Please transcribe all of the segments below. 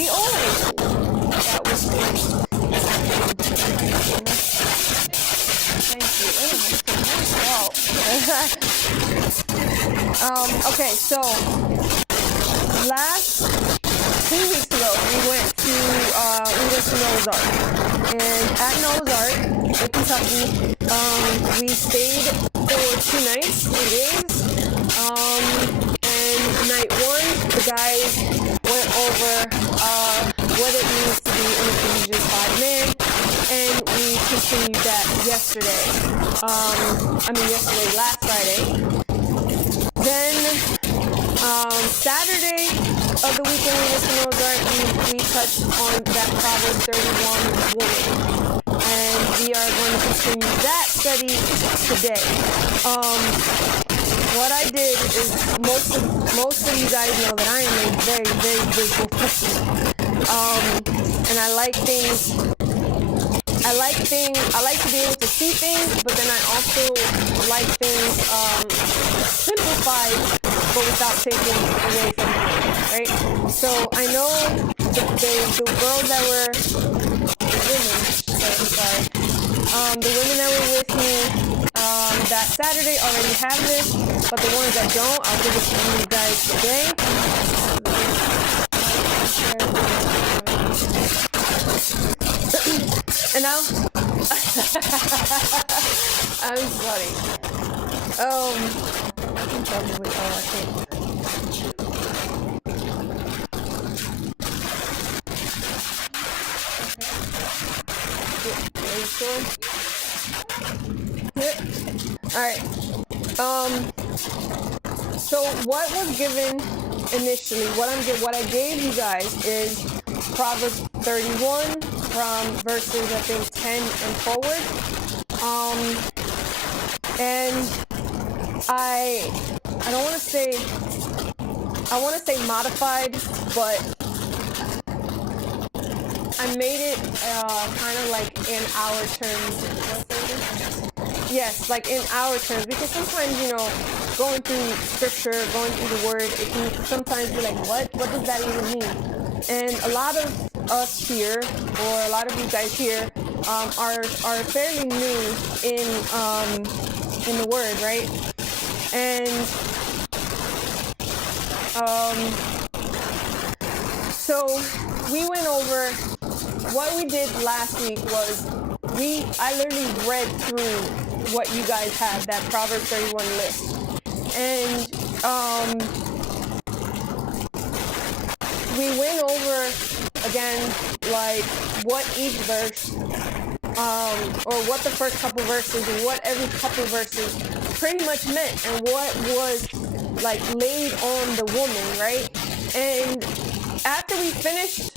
we always do. That was good. Thank you. Okay, so last 2 weeks ago we went to Noah's Ark, and at Noah's Ark in Kentucky, we stayed for 2 nighs, 2 days. And night 1, the guys went over what it means to be an Ephesians 5 man, and we continued that yesterday. Last Friday. Then Saturday of the weekend we went to Noah's Ark, we touched on that Proverbs 31 woman, and we are going to continue that study today. What I did is most of you guys know that I am a very, very visual person, and I like to be able to see things, but then I also like things simplified, but without taking away from me, right? So I know the girls that were the women that were with me that Saturday already have this, but the ones that don't, I'll give it to you guys today. And now, I'm sorry. Probably, I can't. Are you sure? Alright. So what was given initially, what I gave you guys is Proverbs 31 from verses, I think, 10 and forward. And I don't want to say, I want to say modified, but I made it kind of like in our terms. Yes, like in our terms, because sometimes, going through scripture, going through the word, it can sometimes be like, what does that even mean? And a lot of us here, or a lot of you guys here, are fairly new in the word, right? And so we went over. What we did last week was I literally read through what you guys have, that Proverbs 31 list, and we went over again like what each verse or what the first couple verses and what every couple verses pretty much meant, and what was like laid on the woman, right? And after we finished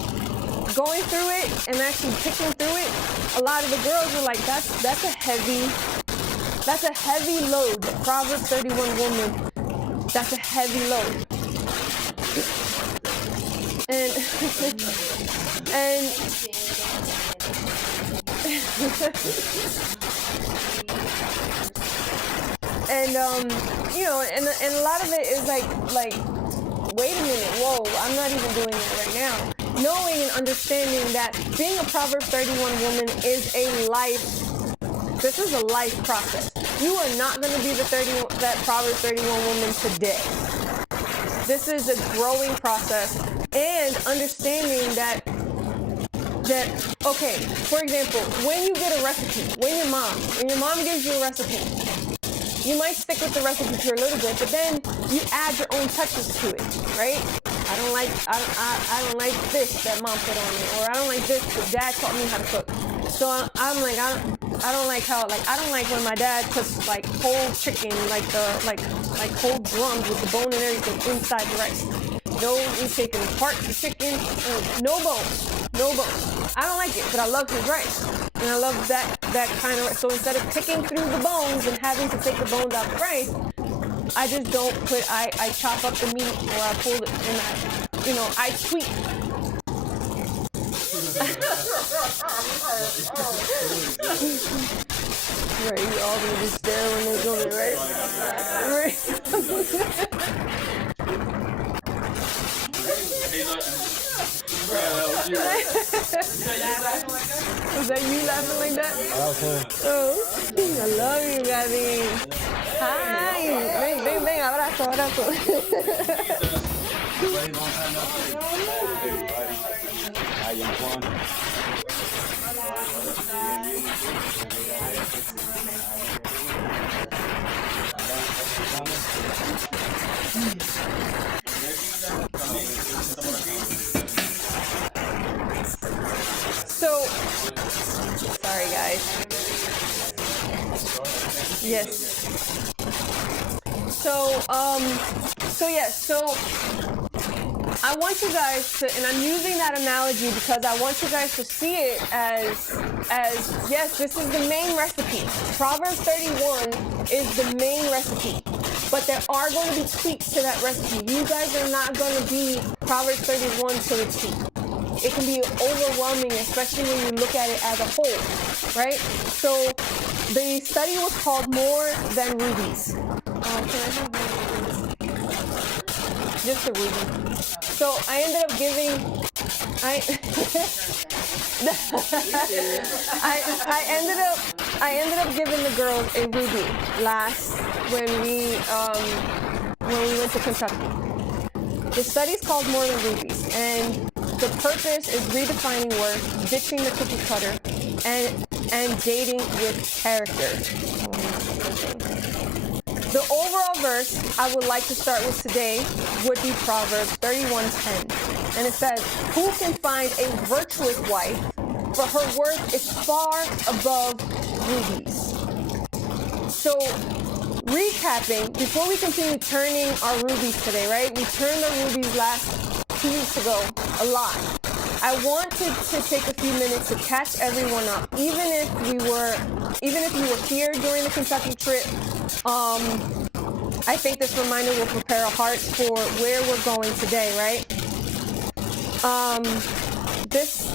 going through it and actually picking through it, a lot of the girls were like, that's a heavy load. The Proverbs 31 woman, that's a heavy load. And and a lot of it is like wait a minute, whoa, I'm not even doing it right now. Knowing and understanding that being a Proverbs 31 woman is this is a life process. You are not going to be that Proverbs 31 woman today. This is a growing process, and understanding that okay, for example, when you get a recipe, when your mom gives you a recipe, you might stick with the recipe for a little bit, but then you add your own touches to it, right? I don't like this that mom put on me, or I don't like this that dad taught me how to cook. So I'm like, I don't like when my dad puts like whole chicken, like whole drums with the bone and everything inside the rice. No, he's taking apart the chicken, no bones. I don't like it, but I love his rice, and I love that kind of rice. So instead of picking through the bones and having to take the bones out the rice, I just don't put. I chop up the meat, or I pull it, and I tweak. Right, you all gonna be staring when they go there, right? Was that you laughing like that? Oh, I love you, Gabby. Hi. Ven, abrazo. So, sorry guys. Yes. So I want you guys to, and I'm using that analogy because I want you guys to see it as yes, this is the main recipe. Proverbs 31 is the main recipe. But there are going to be tweaks to that recipe. You guys are not going to be Proverbs 31 to the T. It can be overwhelming, especially when you look at it as a whole, right? So the study was called More Than Rubies. Can I have one? Just a ruby. So I ended up giving, I ended up giving the girls a ruby when we went to Kentucky. The study's called More Than Rubies, and the purpose is redefining worth, ditching the cookie cutter, and dating with character. The overall verse I would like to start with today would be Proverbs 31:10. And it says, "Who can find a virtuous wife? For her worth is far above rubies." So, recapping, before we continue turning our rubies today, right? We turned our rubies last 2 weeks ago a lot. I wanted to take a few minutes to catch everyone up, even if you were here during the Kentucky trip. I think this reminder will prepare our hearts for where we're going today, right? This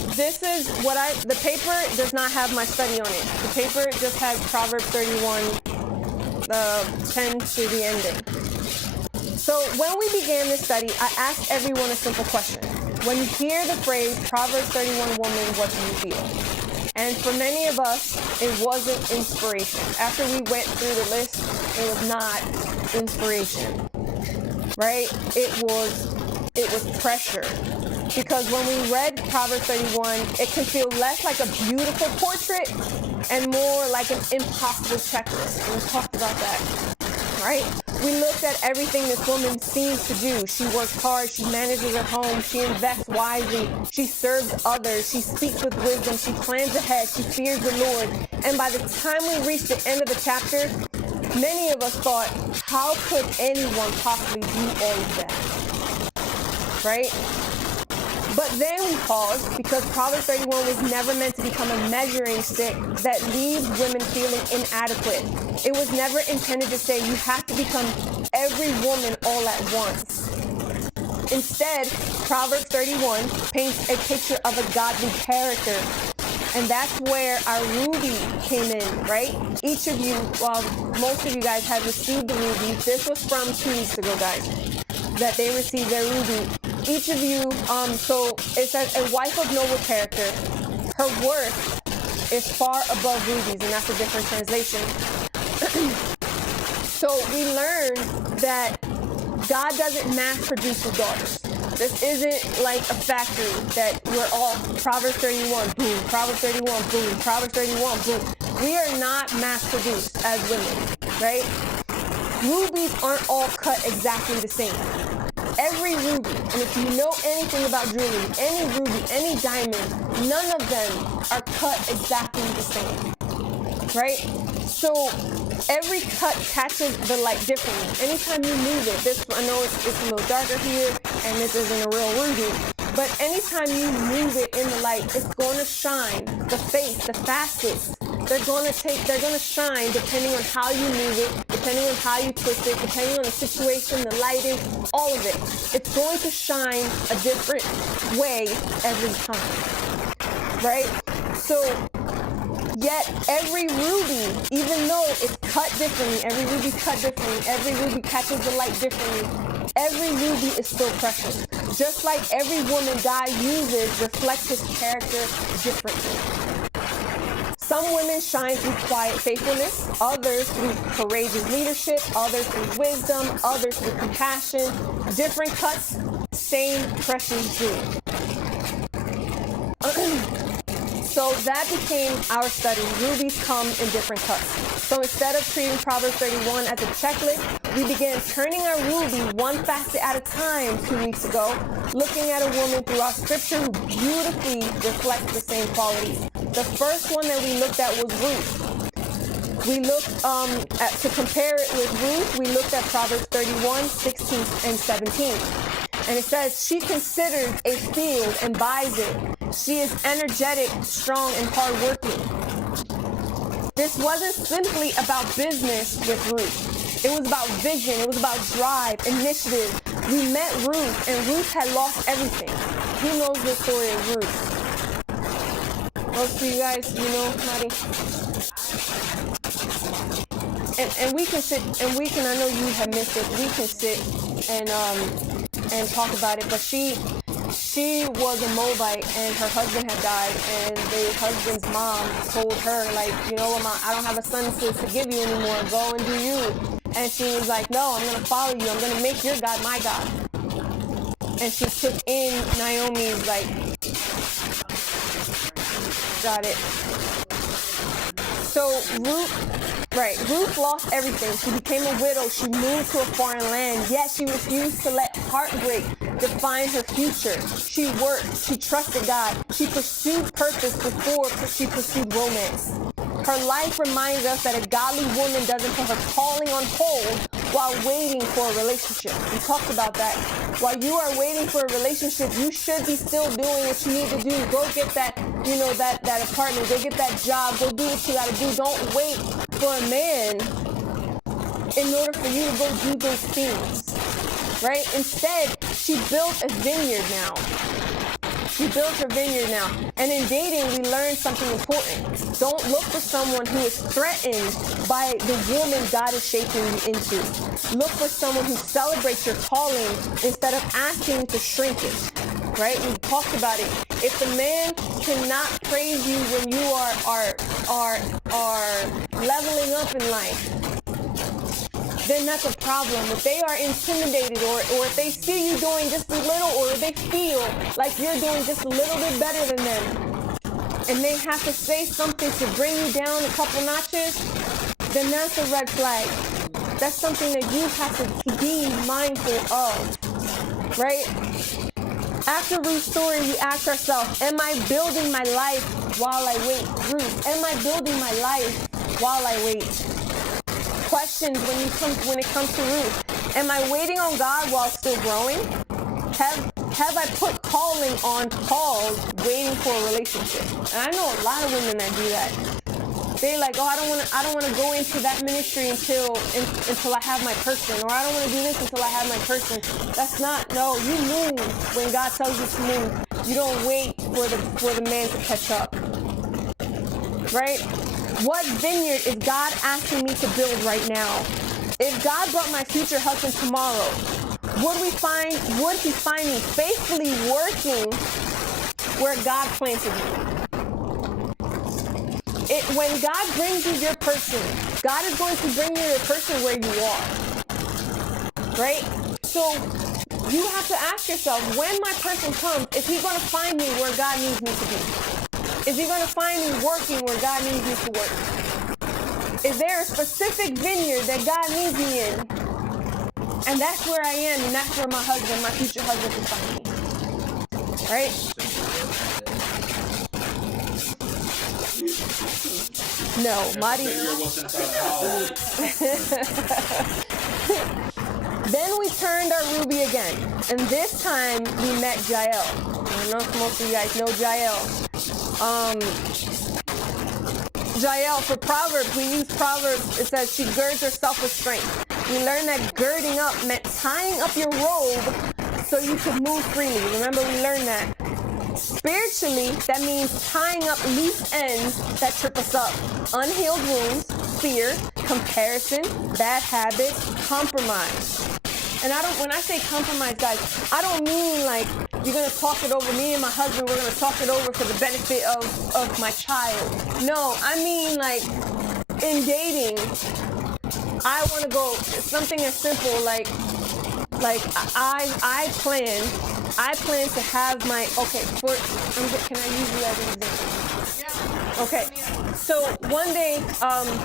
is what the paper does not have my study on it. The paper just has Proverbs 31, 10 to the ending. So when we began this study, I asked everyone a simple question. When you hear the phrase Proverbs 31 woman, what do you feel? And for many of us, it wasn't inspiration. After we went through the list, it was not inspiration, right? It was pressure. Because when we read Proverbs 31, it can feel less like a beautiful portrait and more like an impossible checklist. And we talked about that, right? We looked at everything this woman seems to do. She works hard, she manages her home, she invests wisely, she serves others, she speaks with wisdom, she plans ahead, she fears the Lord. And by the time we reached the end of the chapter, many of us thought, how could anyone possibly do all of that? Right? But then we paused because Proverbs 31 was never meant to become a measuring stick that leaves women feeling inadequate. It was never intended to say you have to become every woman all at once. Instead, Proverbs 31 paints a picture of a godly character. And that's where our ruby came in, right? Each of you, well, most of you guys have received the ruby. This was from 2 weeks ago, guys, that they received their ruby. Each of you, so it says a wife of noble character, her worth is far above rubies, and that's a different translation. So we learned that God doesn't mass produce his daughters. This isn't like a factory that we're all Proverbs 31, boom, Proverbs 31, boom, Proverbs 31, boom. We are not mass produced as women, right? Rubies aren't all cut exactly the same. Every ruby, and if you know anything about jewelry, any ruby, any diamond, none of them are cut exactly the same, right? So every cut catches the light differently. Anytime you move it, I know it's a little darker here, and this isn't a real ruby, but anytime you move it in the light, it's going to shine. The face, the facets, they're going to shine depending on how you move it, depending on how you twist it, depending on the situation, the lighting, all of it. It's going to shine a different way every time, right? So, yet every ruby, even though it's cut differently, every ruby cut differently, every ruby catches the light differently, every ruby is still precious. Just like every woman God uses reflects his character differently. Some women shine through quiet faithfulness, others through courageous leadership, others through wisdom, others through compassion. Different cuts, same precious jewel. So that became our study. Rubies come in different cuts. So instead of treating Proverbs 31 as a checklist, we began turning our ruby one facet at a time 2 weeks ago, looking at a woman throughout scripture who beautifully reflects the same qualities. The first one that we looked at was Ruth. We looked to compare it with Ruth, we looked at Proverbs 31, 16, and 17. And it says, she considers a field and buys it. She is energetic, strong, and hardworking. This wasn't simply about business with Ruth. It was about vision. It was about drive, initiative. We met Ruth, and Ruth had lost everything. Who knows the story of Ruth? Most of you guys, you know, Maddie? And we can sit, and we can, I know you have missed it, we can sit and talk about it, but she was a Moabite, and her husband had died, and the husband's mom told her, like, you know what, Mom, I don't have a son to give you anymore, go and do you. And she was like, no, I'm going to follow you, I'm going to make your God my God. And she took in Naomi's, like, got it. So Ruth lost everything. She became a widow. She moved to a foreign land, yet she refused to let heartbreak define her future. She worked. She trusted God. She pursued purpose before she pursued romance. Her life reminds us that a godly woman doesn't put her calling on hold while waiting for a relationship. We talked about that. While you are waiting for a relationship, you should be still doing what you need to do. Go get that, that apartment. Go get that job. Go do what you got to do. Don't wait for a man in order for you to go do those things, right? Instead, she built a vineyard now. She built her vineyard now. And in dating, we learned something important. Don't look for someone who is threatened by the woman God is shaping you into. Look for someone who celebrates your calling instead of asking to shrink it. Right? We talked about it. If the man cannot praise you when you are leveling up in life, then that's a problem. If they are intimidated or if they see you doing just a little, or they feel like you're doing just a little bit better than them, and they have to say something to bring you down a couple notches, then that's a red flag. That's something that you have to be mindful of, right? After Ruth's story, we ask ourselves, am I building my life while I wait? Ruth, am I building my life while I wait? Questions when it comes to Ruth. Am I waiting on God while still growing? Have I put calling on pause, waiting for a relationship? And I know a lot of women that do that. They're like, oh, I don't want to go into that ministry until I have my person, or I don't want to do this until I have my person. That's not, no, you move when God tells you to move. You don't wait for the man to catch up. Right? What vineyard is God asking me to build right now? If God brought my future husband tomorrow, would he find me faithfully working where God planted me? When God brings you your person, God is going to bring you your person where you are. Right? So you have to ask yourself, when my person comes, is he going to find me where God needs me to be? Is he going to find me working where God needs me to work? Is there a specific vineyard that God needs me in? And that's where I am, and that's where my future husband can find me. Right? No, Marty. Then we turned our ruby again, and this time we met Jael. I know most of you guys know Jael. Jael, for Proverbs, we use Proverbs, it says she girds herself with strength. We learned that girding up meant tying up your robe so you could move freely. Remember, we learned that. Spiritually, that means tying up loose ends that trip us up. Unhealed wounds, fear, comparison, bad habits, compromise. And when I say compromise, guys, I don't mean like you're going to talk it over. Me and my husband, we're going to talk it over for the benefit of my child. No, I mean like in dating, I want to go something as simple like I plan to have my, okay, can I use you as an example? Yeah. Okay. So one day,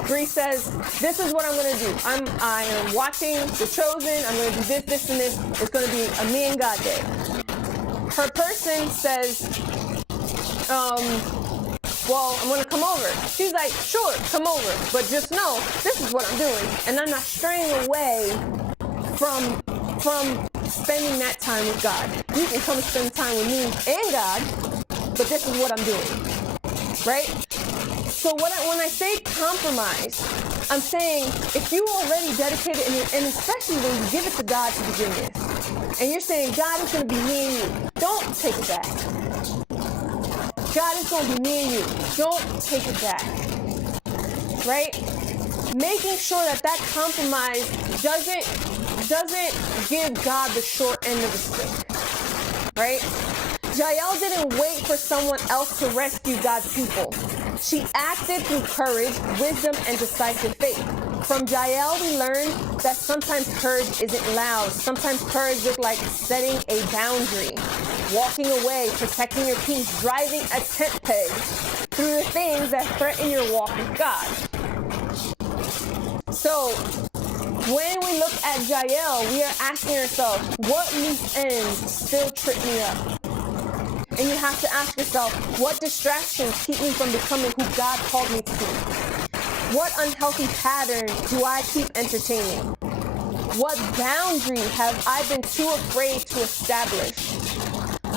Bree says, this is what I'm going to do. I am watching The Chosen. I'm going to do this, and this. It's going to be a me and God day. Her person says, well, I'm going to come over. She's like, sure, come over. But just know, this is what I'm doing. And I'm not straying away from spending that time with God. You can come and spend time with me and God, but this is what I'm doing, right? So when I say compromise, I'm saying if you already dedicated, and especially when you give it to God to begin with, and you're saying, God, it's going to be me and you, don't take it back. God, it's going to be me and you, don't take it back, right? Making sure that compromise doesn't give God the short end of the stick, right? Jael didn't wait for someone else to rescue God's people. She acted through courage, wisdom, and decisive faith. From Jael, we learned that sometimes courage isn't loud. Sometimes courage is like setting a boundary, walking away, protecting your peace, driving a tent peg through the things that threaten your walk with God. So, when we look at Jael, we are asking ourselves, what loose ends still trip me up? And you have to ask yourself, what distractions keep me from becoming who God called me to be? What unhealthy pattern do I keep entertaining? What boundary have I been too afraid to establish?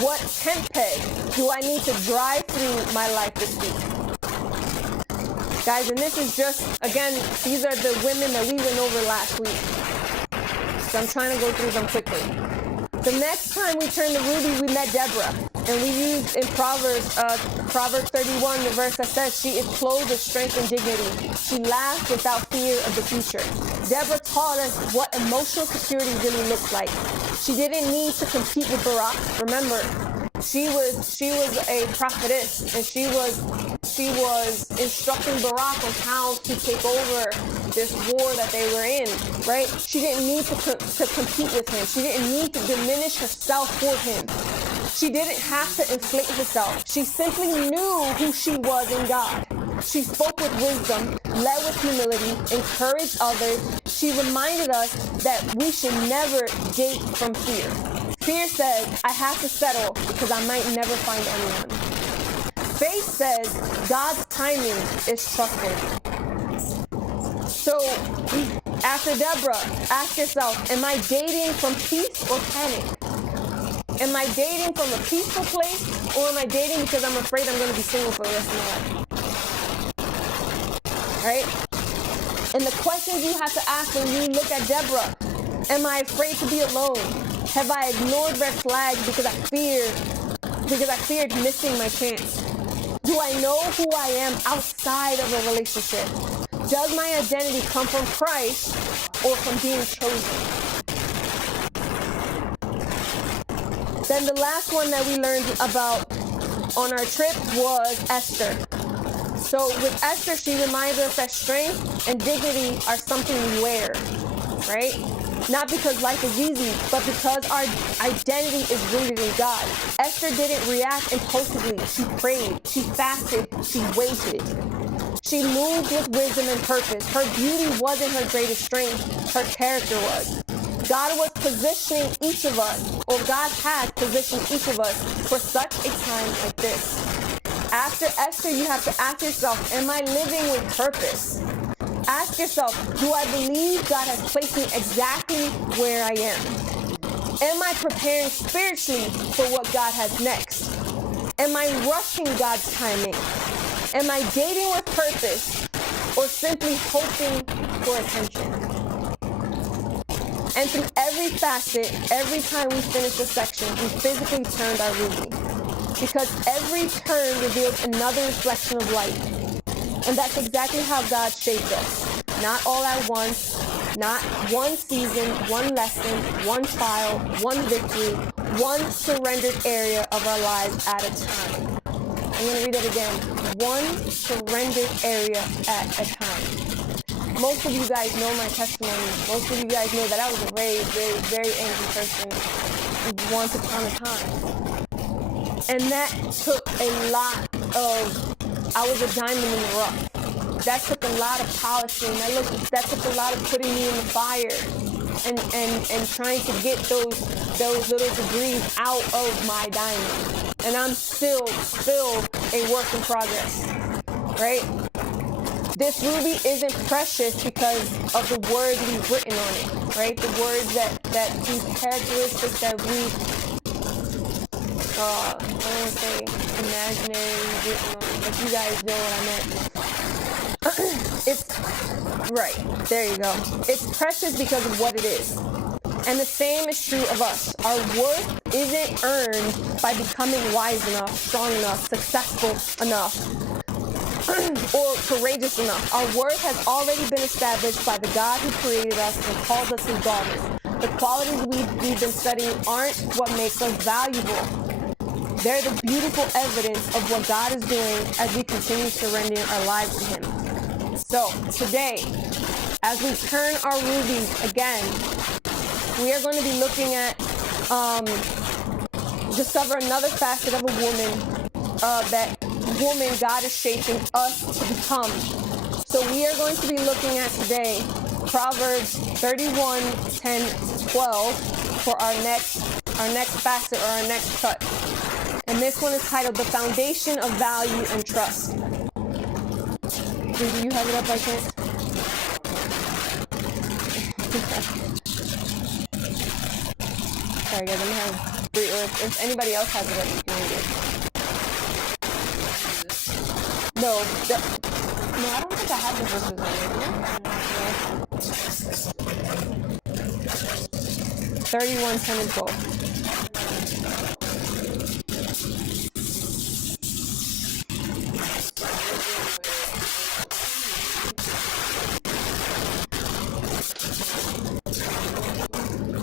What tent peg do I need to drive through my life this week? Guys, and this is just, again, these are the women that we went over last week. So I'm trying to go through them quickly. The next time we turned to Ruby, we met Deborah. And we used in Proverbs 31, the verse that says, she is clothed with strength and dignity. She laughs without fear of the future. Deborah taught us what emotional security really looks like. She didn't need to compete with Barak. Remember, she was a prophetess, and she was instructing Barak on how to take over this war that they were in, right? She didn't need to compete with him. She didn't need to diminish herself for him. She didn't have to inflate herself. She simply knew who she was in God. She spoke with wisdom, led with humility, encouraged others. She reminded us that we should never date from fear. Fear says, I have to settle because I might never find anyone. Faith says, God's timing is trusted. So, after Deborah, ask yourself, am I dating from peace or panic? Am I dating from a peaceful place, or am I dating because I'm afraid I'm going to be single for the rest of my life? Right? And the questions you have to ask when you look at Deborah, am I afraid to be alone? Have I ignored red flags because I feared missing my chance? Do I know who I am outside of a relationship? Does my identity come from Christ or from being chosen? Then the last one that we learned about on our trip was Esther. So with Esther, she reminded us that strength and dignity are something we wear, right? Not because life is easy, but because our identity is rooted in God. Esther didn't react impulsively. She prayed, she fasted, she waited. She moved with wisdom and purpose. Her beauty wasn't her greatest strength, her character was. God was positioning each of us, or God has positioned each of us for such a time like this. After Esther, you have to ask yourself, am I living with purpose? Ask yourself, do I believe God has placed me exactly where I am? Am I preparing spiritually for what God has next? Am I rushing God's timing? Am I dating with purpose or simply hoping for attention? And through every facet, every time we finished a section, we physically turned our ruby. Because every turn revealed another reflection of light. And that's exactly how God shaped us. Not all at once, Not one season, one lesson, one trial, one victory, one surrendered area of our lives at a time. I'm going to read it again. One surrendered area at a time. Most of you guys know my testimony. Most of you guys know that I was a very, very, very angry person once upon a time. And that took a lot of, I was a diamond in the rough. That took a lot of polishing. That took a lot of putting me in the fire and trying to get those little degrees out of my diamond. And I'm still a work in progress, right? This ruby isn't precious because of the words we've written on it, right? The words these characteristics that we, I don't want to say imaginary written on it, but you guys know what I meant. It's, right, there you go. It's precious because of what it is. And the same is true of us. Our worth isn't earned by becoming wise enough, strong enough, successful enough, or courageous enough. Our worth has already been established by the God who created us and called us his daughters. The qualities we've been studying aren't what makes us valuable. They're the beautiful evidence of what God is doing as we continue surrendering our lives to him. So today, as we turn our rubies again, we are going to be looking at, discover another facet of a woman, that woman God is shaping us to become. So we are going to be looking at today Proverbs 31, 10, 12 for our next facet or our next cut. And this one is titled The Foundation of Value and Trust. Do you have it up by chance? Sorry guys, I'm gonna have three, or if anybody else has it up, you can read it. No, I don't think I have the verses on it. 31, 10, and 12.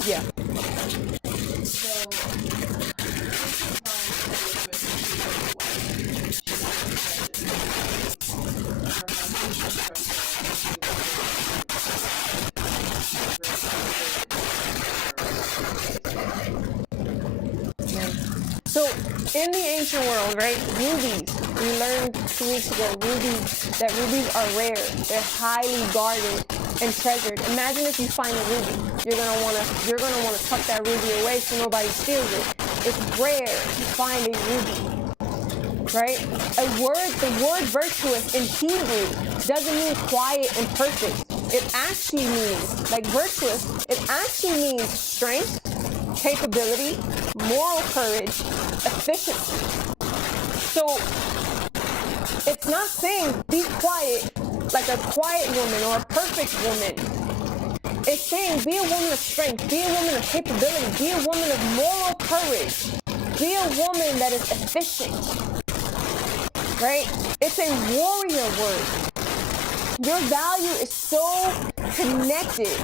Yeah. So, in the ancient world, right, rubies, we learned 2 weeks ago, rubies are rare. They're highly guarded and treasured. Imagine if you find a ruby. You're gonna wanna tuck that ruby away so nobody steals it. It's rare to find a ruby, right? The word virtuous in Hebrew doesn't mean quiet and perfect. It actually means, like virtuous, it actually means strength, capability, moral courage, efficiency. So it's not saying be quiet like a quiet woman or a perfect woman. It's saying be a woman of strength, be a woman of capability, be a woman of moral courage, be a woman that is efficient, right? It's a warrior word. Your value is so connected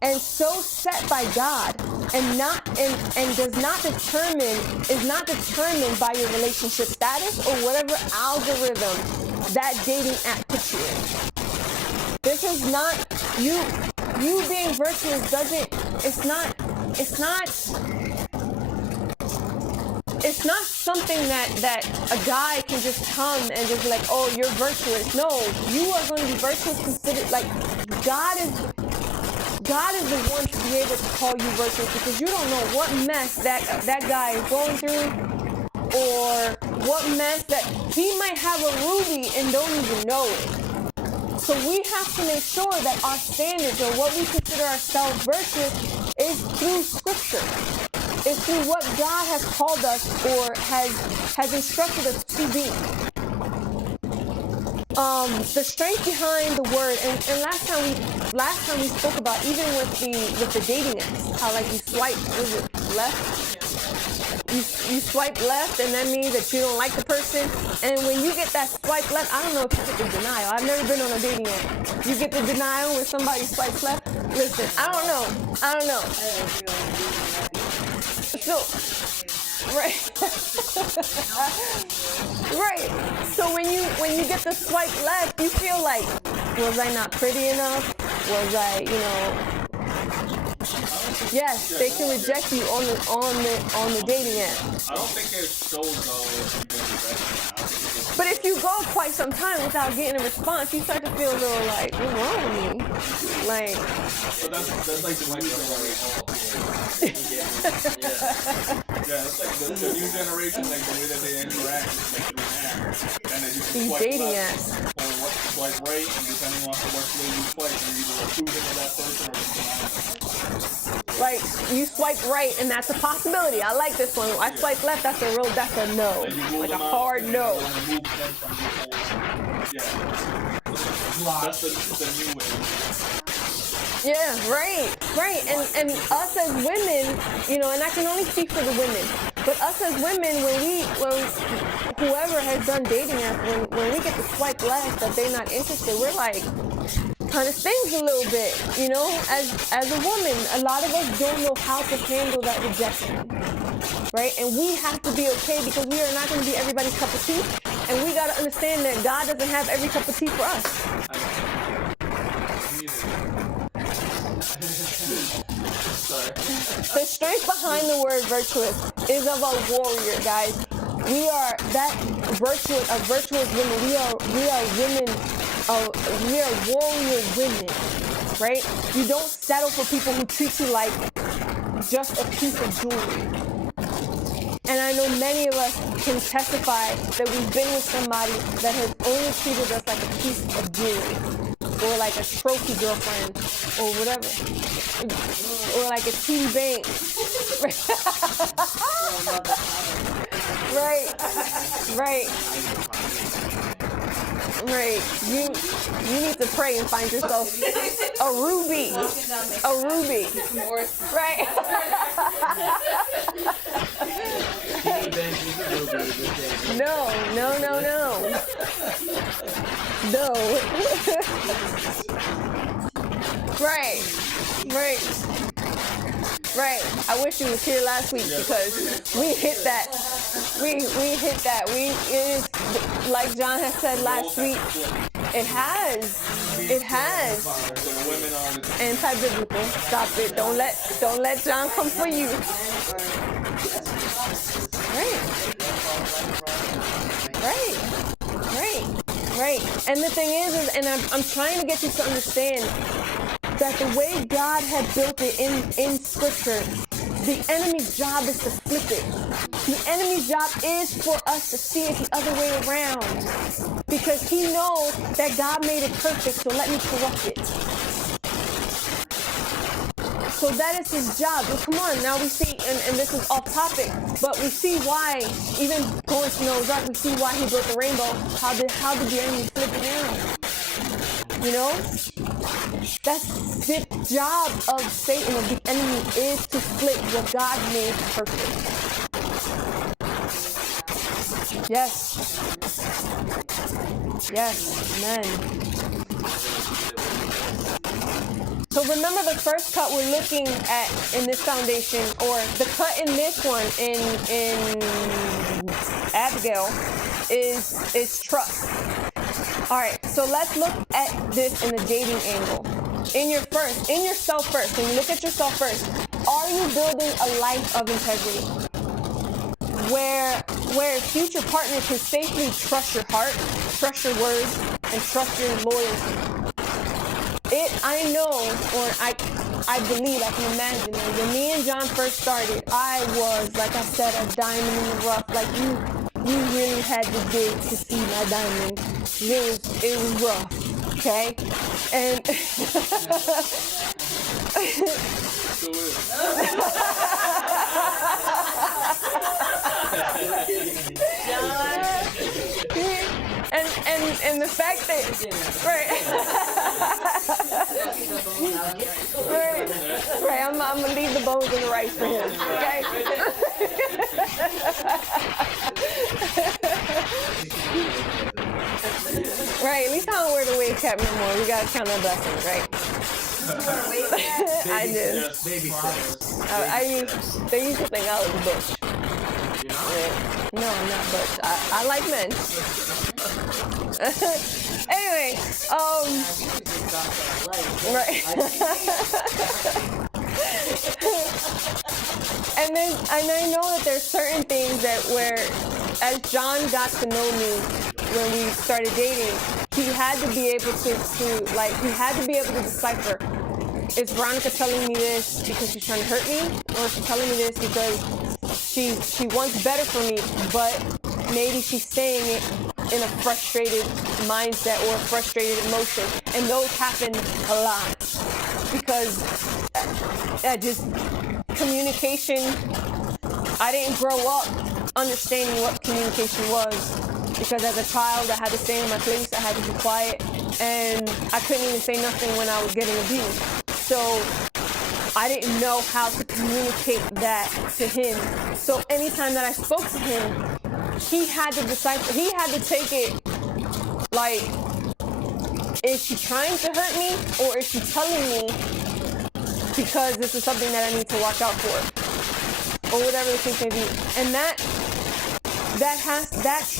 and so set by God and is not determined by your relationship status or whatever algorithm that dating app puts you in. This is not you being virtuous it's not something that a guy can just come and just be like, oh, you're virtuous. No, you are going to be virtuous considered, like, God is the one to be able to call you virtuous, because you don't know what mess that guy is going through, or what mess that he might have a ruby and don't even know it. So we have to make sure that our standards, or what we consider ourselves virtuous, is through Scripture. It's through what God has called us or has instructed us to be. The strength behind the word, and last time we spoke about, even with the dating apps, how like you swipe, was it left? You swipe left, and that means that you don't like the person. And when you get that swipe left, I don't know if you get the denial. I've never been on a dating app. You get the denial when somebody swipes left. Listen, I don't know. So, right. Right. So when you get the swipe left, you feel like, was I not pretty enough? Was I, yes, they can reject you on the dating app. I don't think it shows though if you've been rejected. But if you go quite some time without getting a response, you start to feel a little like, what's wrong with me? Like. But that's like the new generation. Yeah, it's like the new generation, like the way that they interact is like through apps. And then you can These swipe dating left apps. or swipe right, and depending on which way you swipe, you're either approving of that person or denying them. Like, you swipe right, and that's a possibility. I like this one. I swipe left, that's a no. Like a hard no. That's the new way. Yeah, right. And us as women, and I can only speak for the women, but us as women, when whoever has done dating apps, when we get to swipe left that they're not interested, we're like, kind of stings a little bit, as a woman. A lot of us don't know how to handle that rejection, right? And we have to be okay because we are not going to be everybody's cup of tea, and we got to understand that God doesn't have every cup of tea for us. The strength behind the word virtuous is of a warrior, guys. We are that virtuous women. We are women. We are warrior women, right? You don't settle for people who treat you like just a piece of jewelry. And I know many of us can testify that we've been with somebody that has only treated us like a piece of jewelry, or like a trophy girlfriend, or whatever, or like a TD Bank. Right. You need to pray and find yourself a ruby. Right. No. Right. I wish you was here last week because we hit that. We hit that. It is, like John has said last week, it has anti-biblical. Stop it. Don't let John come for you. Right. And the thing is and I'm trying to get you to understand that the way God had built it in Scripture, the enemy's job is to flip it. The enemy's job is for us to see it the other way around, because he knows that God made it perfect, so let me corrupt it. So that is his job. Well, come on, now we see, and this is off topic, but we see why, even going to Noah's Ark, we see why he built the rainbow. How did the enemy flip it down? That's the job of Satan, of the enemy, is to flip what God made perfect. Yes, amen. So remember, the first cut we're looking at in this foundation, or the cut in this one in Abigail, is trust. All right, so let's look at this in the dating angle. In yourself first. When you look at yourself first, are you building a life of integrity, where a future partner can safely trust your heart, trust your words, and trust your loyalty? I know, or I believe, I can imagine that when me and John first started, I was, like I said, a diamond in the rough. Like you really had to dig to see my diamond. It was rough, okay? And and the fact that right, I'm gonna leave the bones and the rice for him, okay? Right, at least I don't wear the wave cap no more. We gotta count our blessings, right? I did. Just baby steps. They used to think I was butch. You know? Yeah. No, I'm not butch. I like men. Anyway, right. And I know that there's certain things that where, as John got to know me when we started dating, he had to be able to decipher, is Veronica telling me this because she's trying to hurt me, or is she telling me this because she wants better for me, but maybe she's saying it in a frustrated mindset or a frustrated emotion. And those happen a lot because communication, I didn't grow up understanding what communication was, because as a child I had to stay in my place, I had to be quiet, and I couldn't even say nothing when I was getting abused. So I didn't know how to communicate that to him. So anytime that I spoke to him, he had to decipher, he had to take it like, is she trying to hurt me, or is she telling me because this is something that I need to watch out for, or whatever the case may be. And that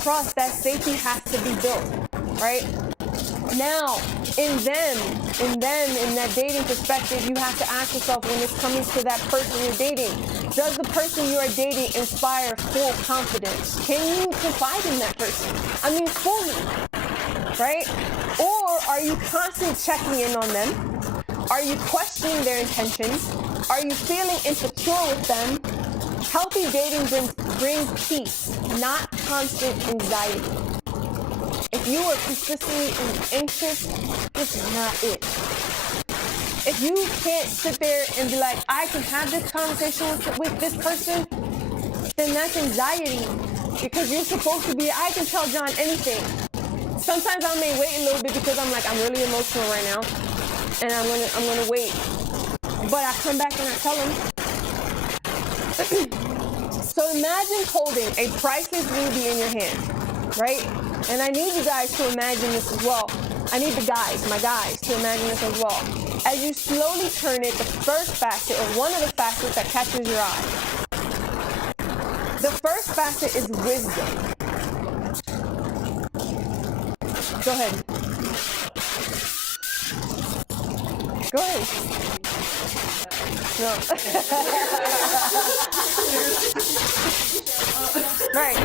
trust, that safety has to be built, right? Now, in that dating perspective, you have to ask yourself, when it's coming to that person you're dating, does the person you are dating inspire full confidence? Can you confide in that person? I mean, fully, right? Or are you constantly checking in on them? Are you questioning their intentions? Are you feeling insecure with them? Healthy dating brings peace, not constant anxiety. If you are consistently anxious, this is not it. If you can't sit there and be like, I can have this conversation with this person, then that's anxiety, because you're supposed to be, I can tell John anything. Sometimes I may wait a little bit because I'm like, I'm really emotional right now, and I'm gonna wait. But I come back and I tell him. So imagine holding a priceless ruby in your hand, right? And I need you guys to imagine this as well. I need my guys, to imagine this as well. As you slowly turn it, the first facet, or one of the facets that catches your eye. The first facet is wisdom. Go ahead. Go ahead. No. Right.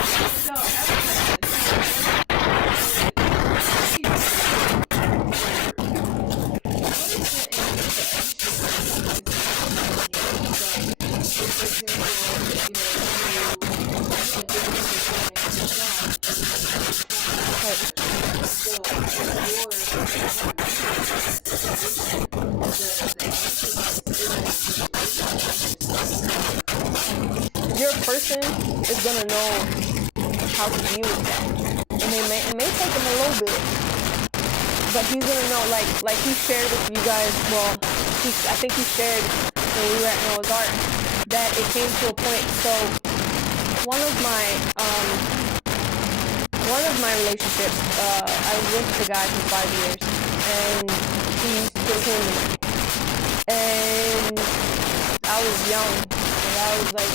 Your person is gonna know how to deal with that, and it may take him a little bit, but he's gonna know. Like he shared with you guys. Well, I think he shared when we were at Noah's Ark that it came to a point. So one of my relationships, I was with the guy for 5 years, and he used to put him in, and I was young, and I was like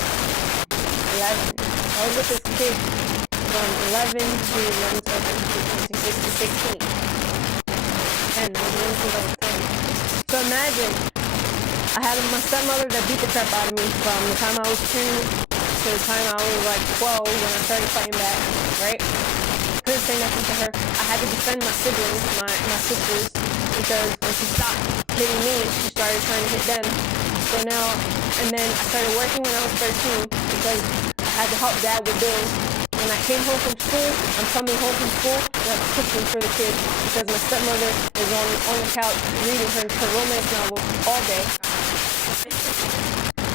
11. I was with this kid from 11 to 16. And I was since I was 10. So imagine, I had my stepmother that beat the crap out of me from the time I was 2 to the time I was like 12 when I started fighting back, right? Couldn't say nothing to her. I had to defend my siblings, my sisters, because when she stopped hitting me, she started trying to hit them. So now, and then I started working when I was 13 because I had to help Dad with bills. When I came home from school, I'm coming home from school, and I'm cooking for the kids because my stepmother is on the couch reading her romance novel all day.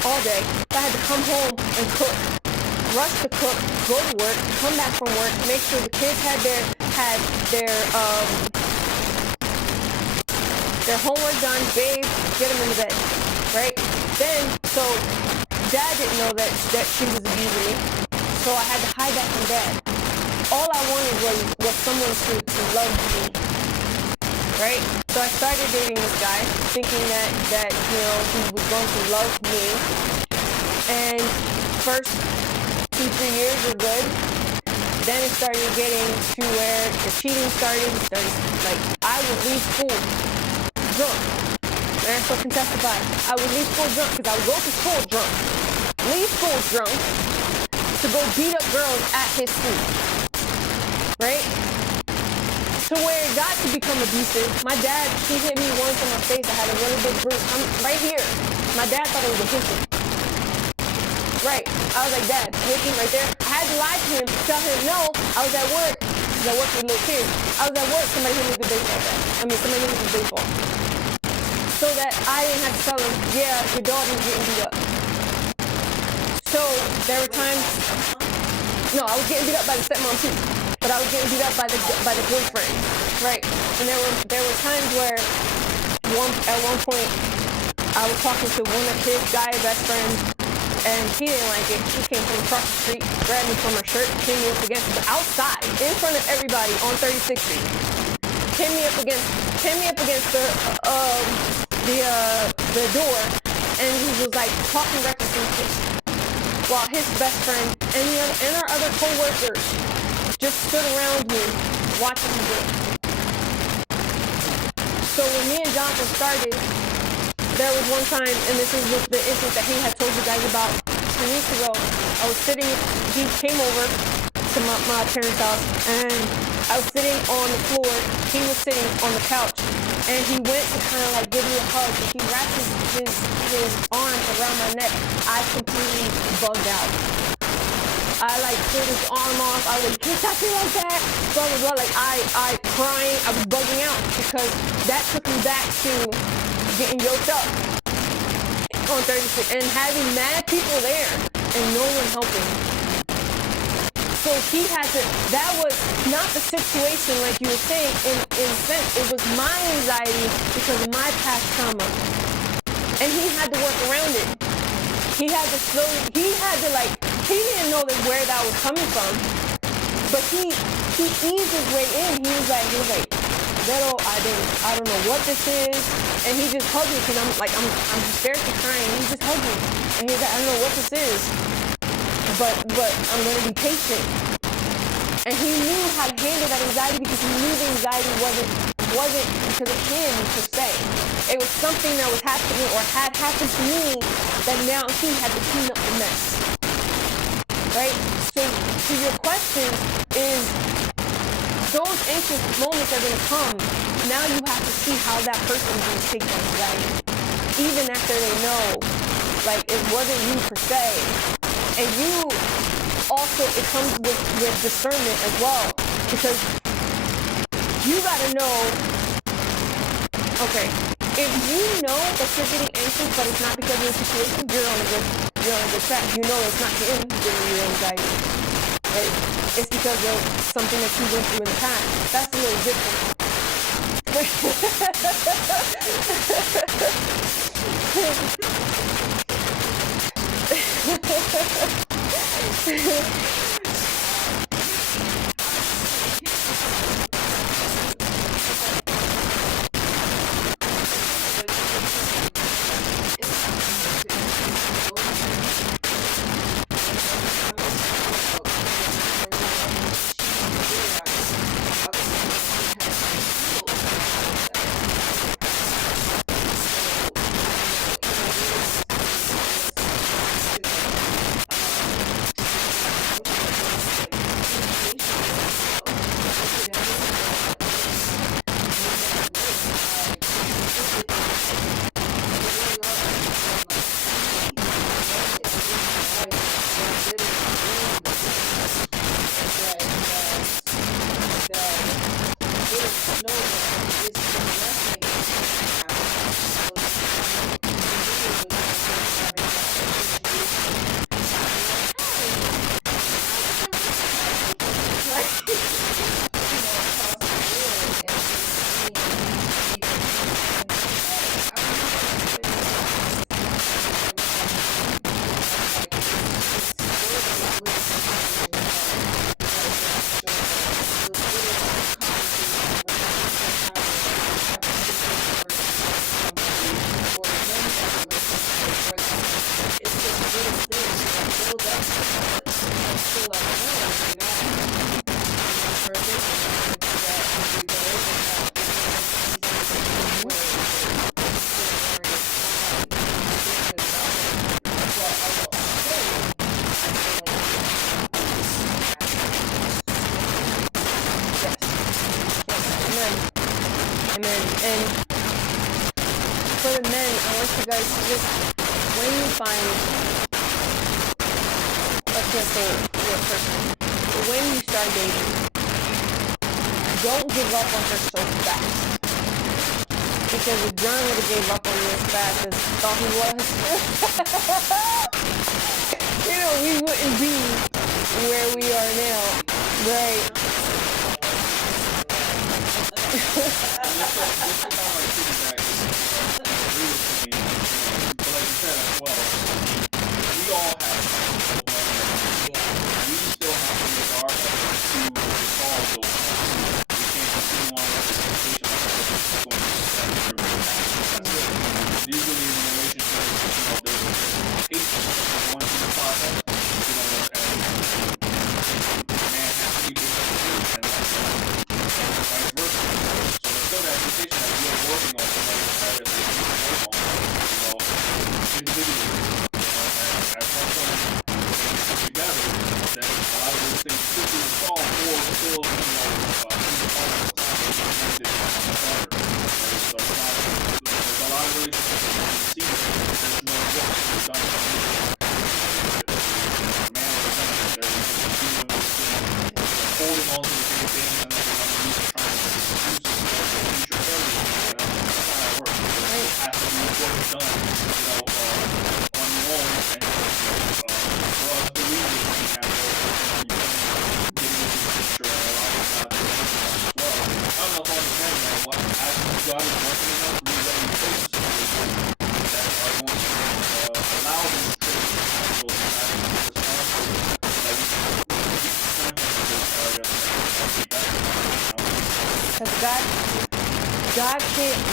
All day. So I had to come home and cook, rush to cook, go to work, come back from work, make sure the kids had their homework done, bathe, get them in the bed, right? Then, so Dad didn't know that she was abusing me, so I had to hide that from Dad. All I wanted was someone to love me, right? So I started dating this guy, thinking that you know, he was going to love me. And first 2-3 years were good. Then it started getting to where the cheating started. Like, I would leave school drunk. Aaron so can testify. I would leave school drunk because I would go to school drunk. Leave school drunk to go beat up girls at his school. Right? To where it got to become abusive. My dad, he hit me once on my face. I had a really big bruise. I'm right here. My dad thought it was a hit. Right. I was like, Dad, hitting right there. I had to lie to him, tell him no. I was at work, because I work with little kids. I was at work, somebody hit me with a baseball bat. Somebody hit me with a baseball. So that I didn't have to tell him, yeah, your daughter's getting beat up. So there were times, no, I was getting beat up by the stepmom too. But I was getting beat up by the boyfriend. Right. And there were times where at one point I was talking to one of his guy best friends. And he didn't like it. He came from across the street, grabbed me from my shirt, pinned me up against the outside, in front of everybody on 36th Street. Pinned me up against the door, and he was like talking reckless and shit. While his best friend and our other co-workers just stood around me, watching me do it. So when me and Jonathan started, there was one time, and this is the instance that he had told you guys about 2 weeks ago. I was sitting, he came over to my parents' house, and I was sitting on the floor. He was sitting on the couch, and he went to kind of like give me a hug, but he wrapped his arms around my neck. I completely bugged out. I like pulled his arm off. I was like, can't touch me like that. Blah, blah, blah. Like I crying. I was bugging out because that took me back to getting yoked up on 36 and having mad people there and no one helping. So he had to, that was not the situation like you were saying in a sense. It was my anxiety because of my past trauma. And he had to work around it. He had to he didn't know where that was coming from. But he eased his way in. He was like, Vero, I don't know what this is. And he just hugged me because I'm hysterically crying. He just hugged me. And he's like, I don't know what this is. But I'm going to be patient. And he knew how to handle that anxiety because he knew the anxiety wasn't because of him per se. It was something that was happening or had happened to me that now he had to clean up the mess. Right? So to your question is, those anxious moments are going to come. Now you have to see how that person is going to take that anxiety. Even after they know, like, it wasn't you per se. And you also, it comes with discernment as well. Because you got to know, okay, if you know that you're getting anxious, but it's not because of the situation, you're on a good track. You know it's not him giving you anxiety. Right? It's because of something that you went through in the past. That's a little different. Amen. And for the men, I want you guys to just, when you find, let's just say you're a person, but when you start dating, don't give up on her so fast. Because if John would have gave up on you as fast as thought he was, you know, we wouldn't be where we are now, right?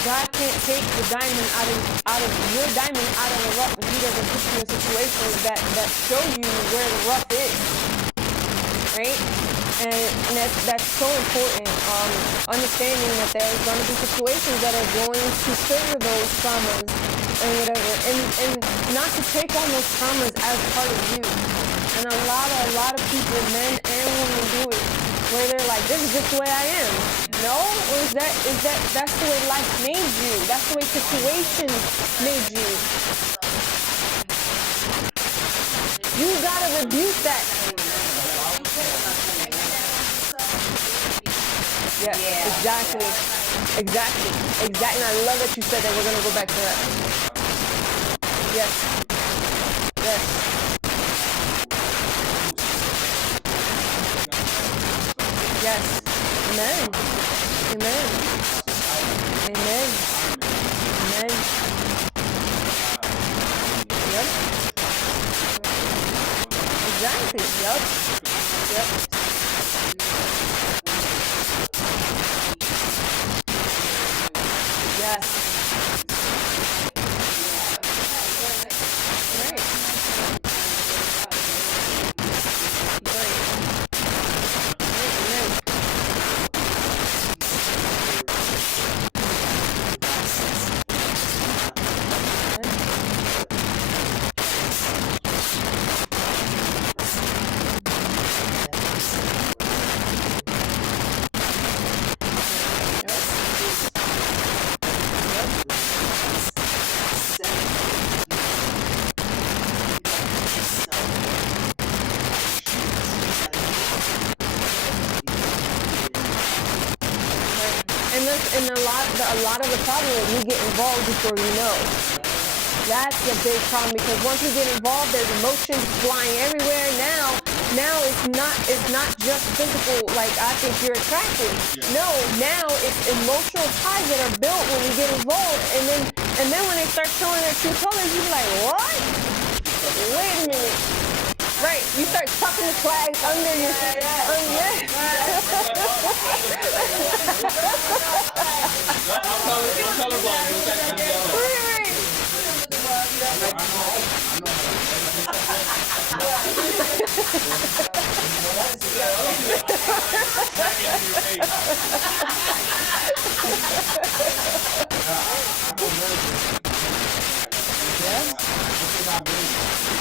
God can't take the diamond out of your diamond out of the rough if he doesn't put you in situations that show you where the rough is. Right? And that's so important. Understanding that there's gonna be situations that are going to trigger those traumas and whatever. And not to take on those traumas as part of you. And a lot of people, men and women, do it. Where they're like, this is just the way I am. No? Or that's the way life made you. That's the way situations made you. You gotta rebuke that. Yeah, exactly. And I love that you said that. We're gonna go back to that. Yes. Yes. Amen. Yep. Exactly. Yep. Yes. And a lot of the problem is we get involved before we know. That's the big problem, because once we get involved, there's emotions flying everywhere. Now it's not just physical, like I think you're attractive. No, now it's emotional ties that are built when we get involved, and then when they start showing their true colors, you be like, what? Wait a minute. Right, you start tucking the flags under your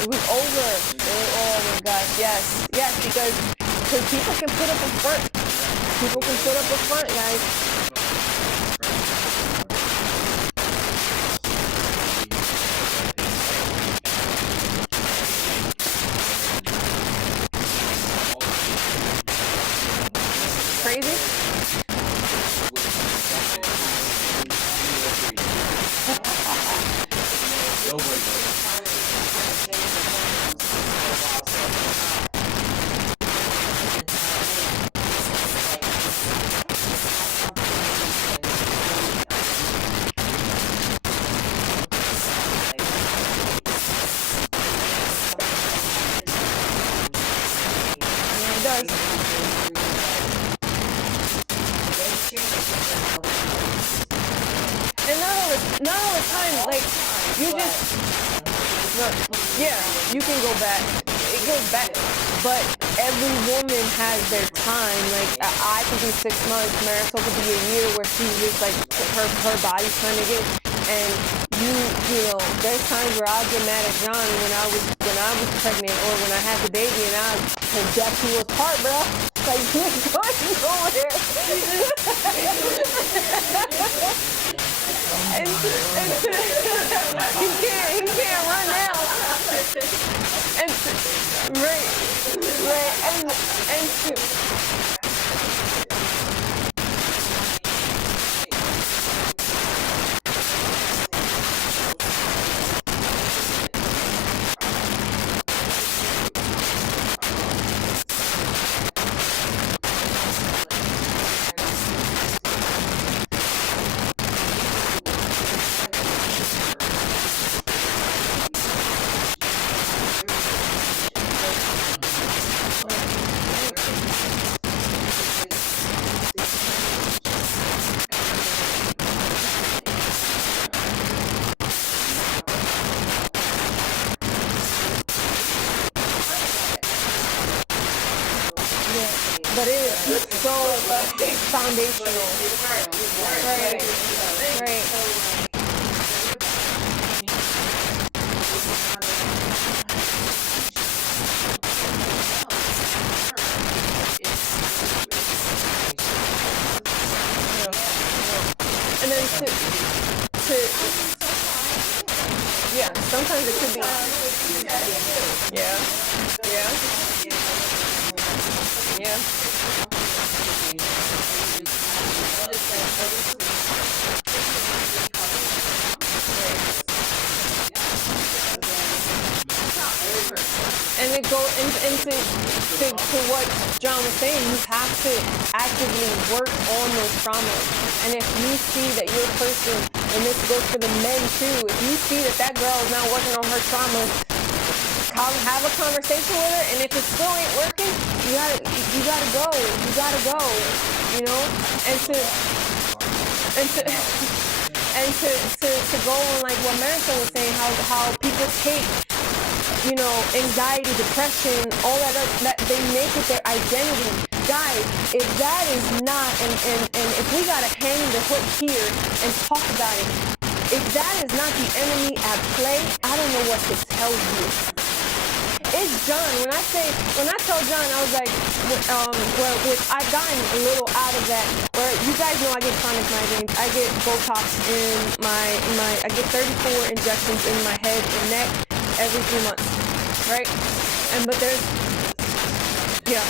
It was over. Oh my gosh, yes, because people can put up a front. People can put up a front, guys. crazy? Yeah, it does. And not all the time, like, you just, look, yeah, you can go back. It goes back. But every woman has their time. Like, I could be 6 months, Marisol could be a year where she's just, like, her body's trying to get, and you know, there's times where I'll get mad at John when I was pregnant or when I had the baby and I had death to his part, bro. Like, you ain't going nowhere. and he can't run now. And right, and but it is so foundational. Right. And then yeah, sometimes it could be, yeah. And it goes into what John was saying. You have to actively work on those traumas. And if you see that your person, and this goes for the men too, if you see that girl is not working on her traumas, have a conversation with her. And if it still ain't working, you gotta go. You know, to go on like what Marisol was saying, how people take, you know, anxiety, depression, all that they make it their identity. Guys, if that is not, and if we gotta hang the hook here and talk about it, if that is not the enemy at play, I don't know what to tell you. It's John. When I tell John, I was like, I've gotten a little out of that. Where you guys know I get chronic migraines. I get Botox in I get 34 injections in my head and neck every 3 months, right? But there's, yeah.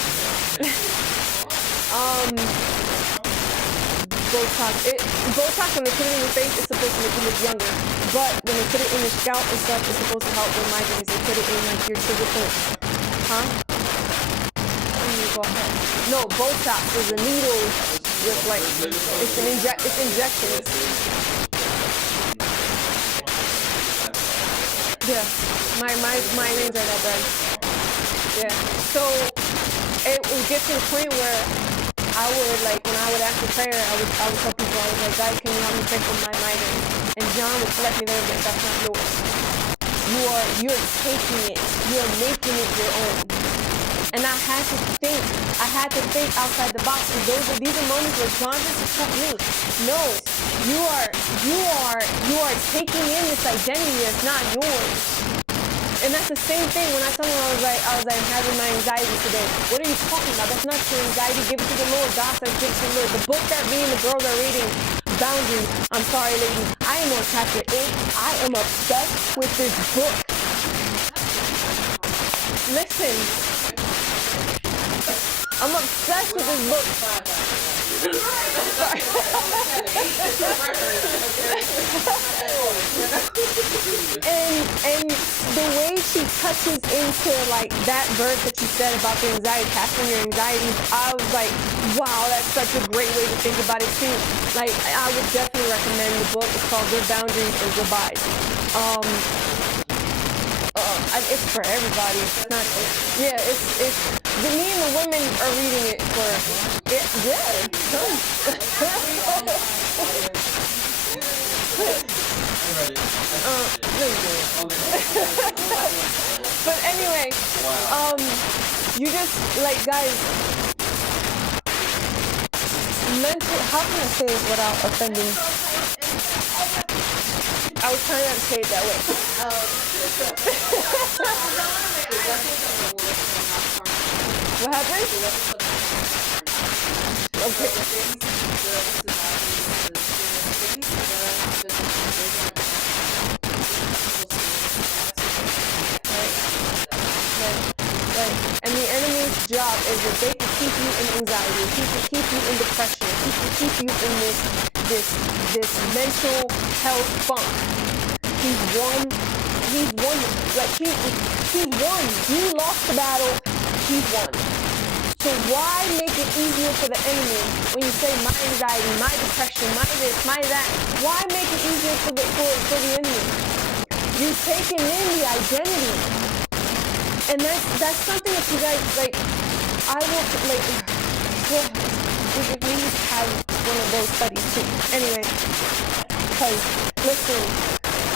Botox, when they put it in your face, it's supposed to make you look younger. But when they put it in your scalp and stuff, it's supposed to help with migraines. They put it in like your trigger point. Huh? Go ahead. No, Botox is a needle with like, it's injections. Yeah, my migraines are that bad. Yeah, so it would get to the point where I would, like, when I would ask for prayer, I would tell people, I was like, God, can you help me pray for my migraine? And John would let me know that that's not yours. You're taking it. You're making it your own. And I had to think outside the box. Because these are moments where John has to tell me, no, you are taking in this identity that's not yours. And that's the same thing when I tell him I was like, I'm having my anxiety today. What are you talking about? That's not your anxiety. Give it to the Lord. God says give it to the Lord. The book that me and the girls are reading, Boundaries. I'm sorry, ladies. I am on chapter 8. I am obsessed with this book. Listen. I'm obsessed with this book. and the way she touches into like that verse that you said about the anxiety, casting your anxieties, I was like, wow, that's such a great way to think about it too. Like, I would definitely recommend the book. It's called Good Boundaries and Good Vibes. It's for everybody. It's not. Yeah, it's. Me and the women are reading it for. Yeah. But anyway, you just like guys. Mental. How can I say this without offending? I was trying not to say it that way. What happened? Okay. Right. And the enemy's job is that they can keep you in anxiety, keep you in depression, keep you in this mental health funk. He's won. Like he won. You lost the battle. He won. So why make it easier for the enemy when you say my anxiety, my depression, my this, my that? Why make it easier for the enemy? You've taken in the identity, and that's something that you guys like. I will like. We need to have one of those studies too. Anyway, because listen,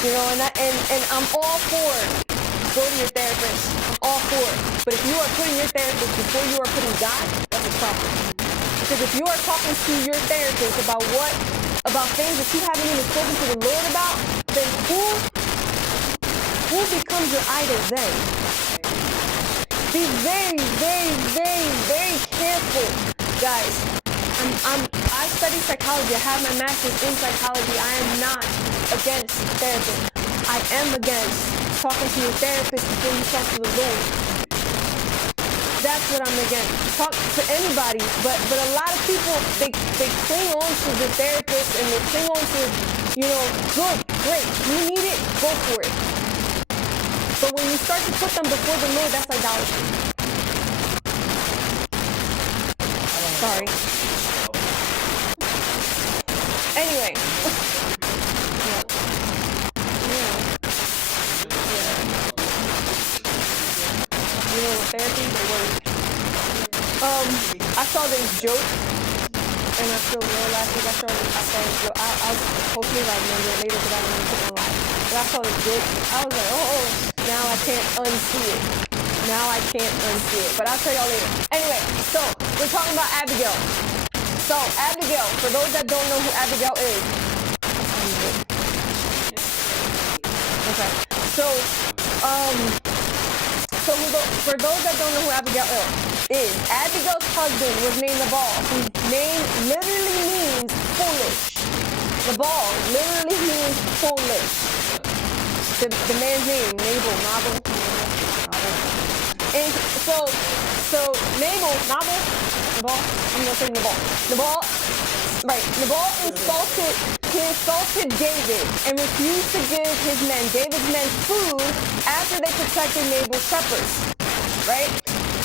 you know, and I'm all for go to your therapist. I'm all for it. But if you are putting your therapist before you are putting God, that's a problem. Because if you are talking to your therapist about things that you haven't even spoken to the Lord about, then who becomes your idol then? Be very, very, very, very careful, guys. I study psychology. I have my master's in psychology. I am not against therapy. I am against talking to your therapist before you talk to the Lord. That's what I'm against. Talk to anybody, but a lot of people they cling on to the therapist and they cling on to, you know, good, great. You need it, go for it. But when you start to put them before the Lord, that's idolatry. Sorry. Anyway. Therapy or work. I saw this joke, and I feel real last week. I saw this joke. I'll hopefully remember it later because I don't want to put it on live. But I saw this joke. I was like, oh, now I can't unsee it. But I'll tell y'all later. Anyway, so we're talking about Abigail. So Abigail, for those that don't know who Abigail is. Okay. So for those that don't know who Abigail is, Abigail's husband was named Nabal, whose name literally means foolish. Nabal literally means foolish. The man's name, Nabal. And so Nabal, I'm gonna say Nabal, right? Nabal insulted David and refused to give David's men food after they protected Nabal's shepherds, right?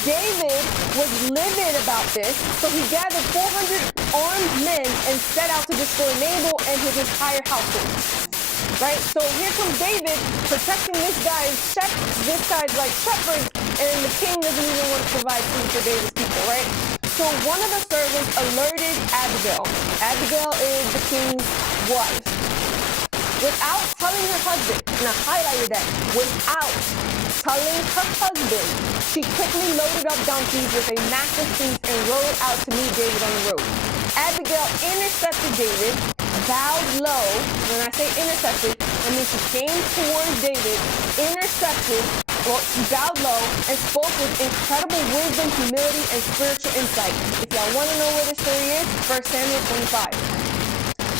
David was livid about this, so he gathered 400 armed men and set out to destroy Nabal and his entire household. Right? So here comes David protecting this guy's like shepherds, and the king doesn't even want to provide food for David's people, right? So one of the servants alerted Abigail. Abigail is the king's wife. Without telling her husband, and I highlighted that, without telling her husband, she quickly loaded up donkeys with a massive feast and rode out to meet David on the road. Abigail intercepted David, bowed low. When I say intercepted, I mean she came towards David, she bowed low and spoke with incredible wisdom, humility, and spiritual insight. If y'all want to know where the story is, 1 Samuel 25.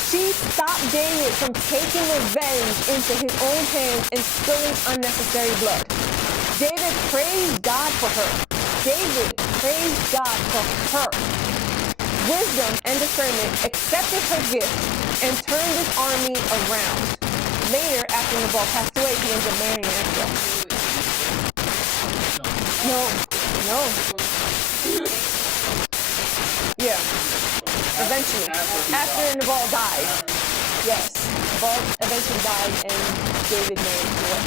She stopped David from taking revenge into his own hands and spilling unnecessary blood. David praised God for her. David praised God for her wisdom and discernment, accepted her gift, and turned his army around. Later, after Nabal passed away, he ends up marrying Abigail. No. Yeah. Eventually. After Nabal died. Yes. Nabal eventually died and David married her.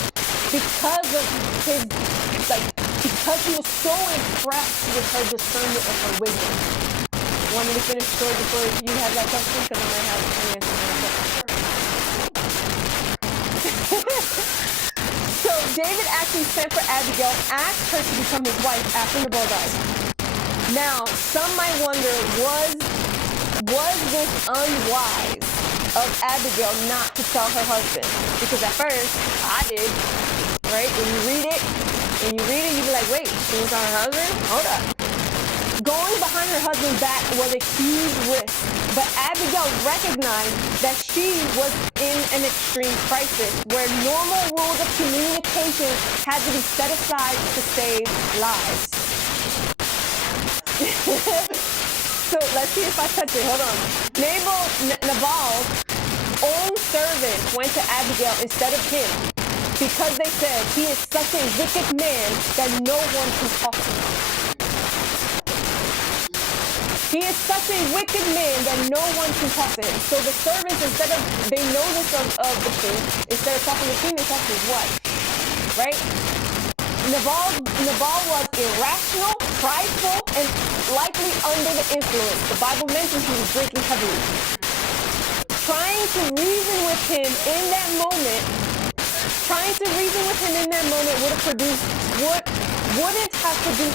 Because of his, because he was so impressed with her discernment and her wisdom. Want me to finish the story before you have that question? Because I might have an answer to that question. So David actually sent for Abigail, asked her to become his wife after Nabal died. Now, some might wonder, was this unwise of Abigail not to tell her husband? Because at first, I did, right? When you read it, you be like, wait, she was on her husband? Hold up. Going behind her husband's back was a huge risk, but Abigail recognized that she was in an extreme crisis where normal rules of communication had to be set aside to save lives. So let's see if I touch it. Hold on. Nabal's own servants went to Abigail instead of him because they said he is such a wicked man that no one can talk to him. He is such a wicked man that no one can talk to him. So the servants, instead of, they know this of the king, instead of talking to the king, they talk to his wife. Right? Nabal was irrational, prideful, and likely under the influence. The Bible mentions he was drinking heavily. Trying to reason with him in that moment wouldn't have produced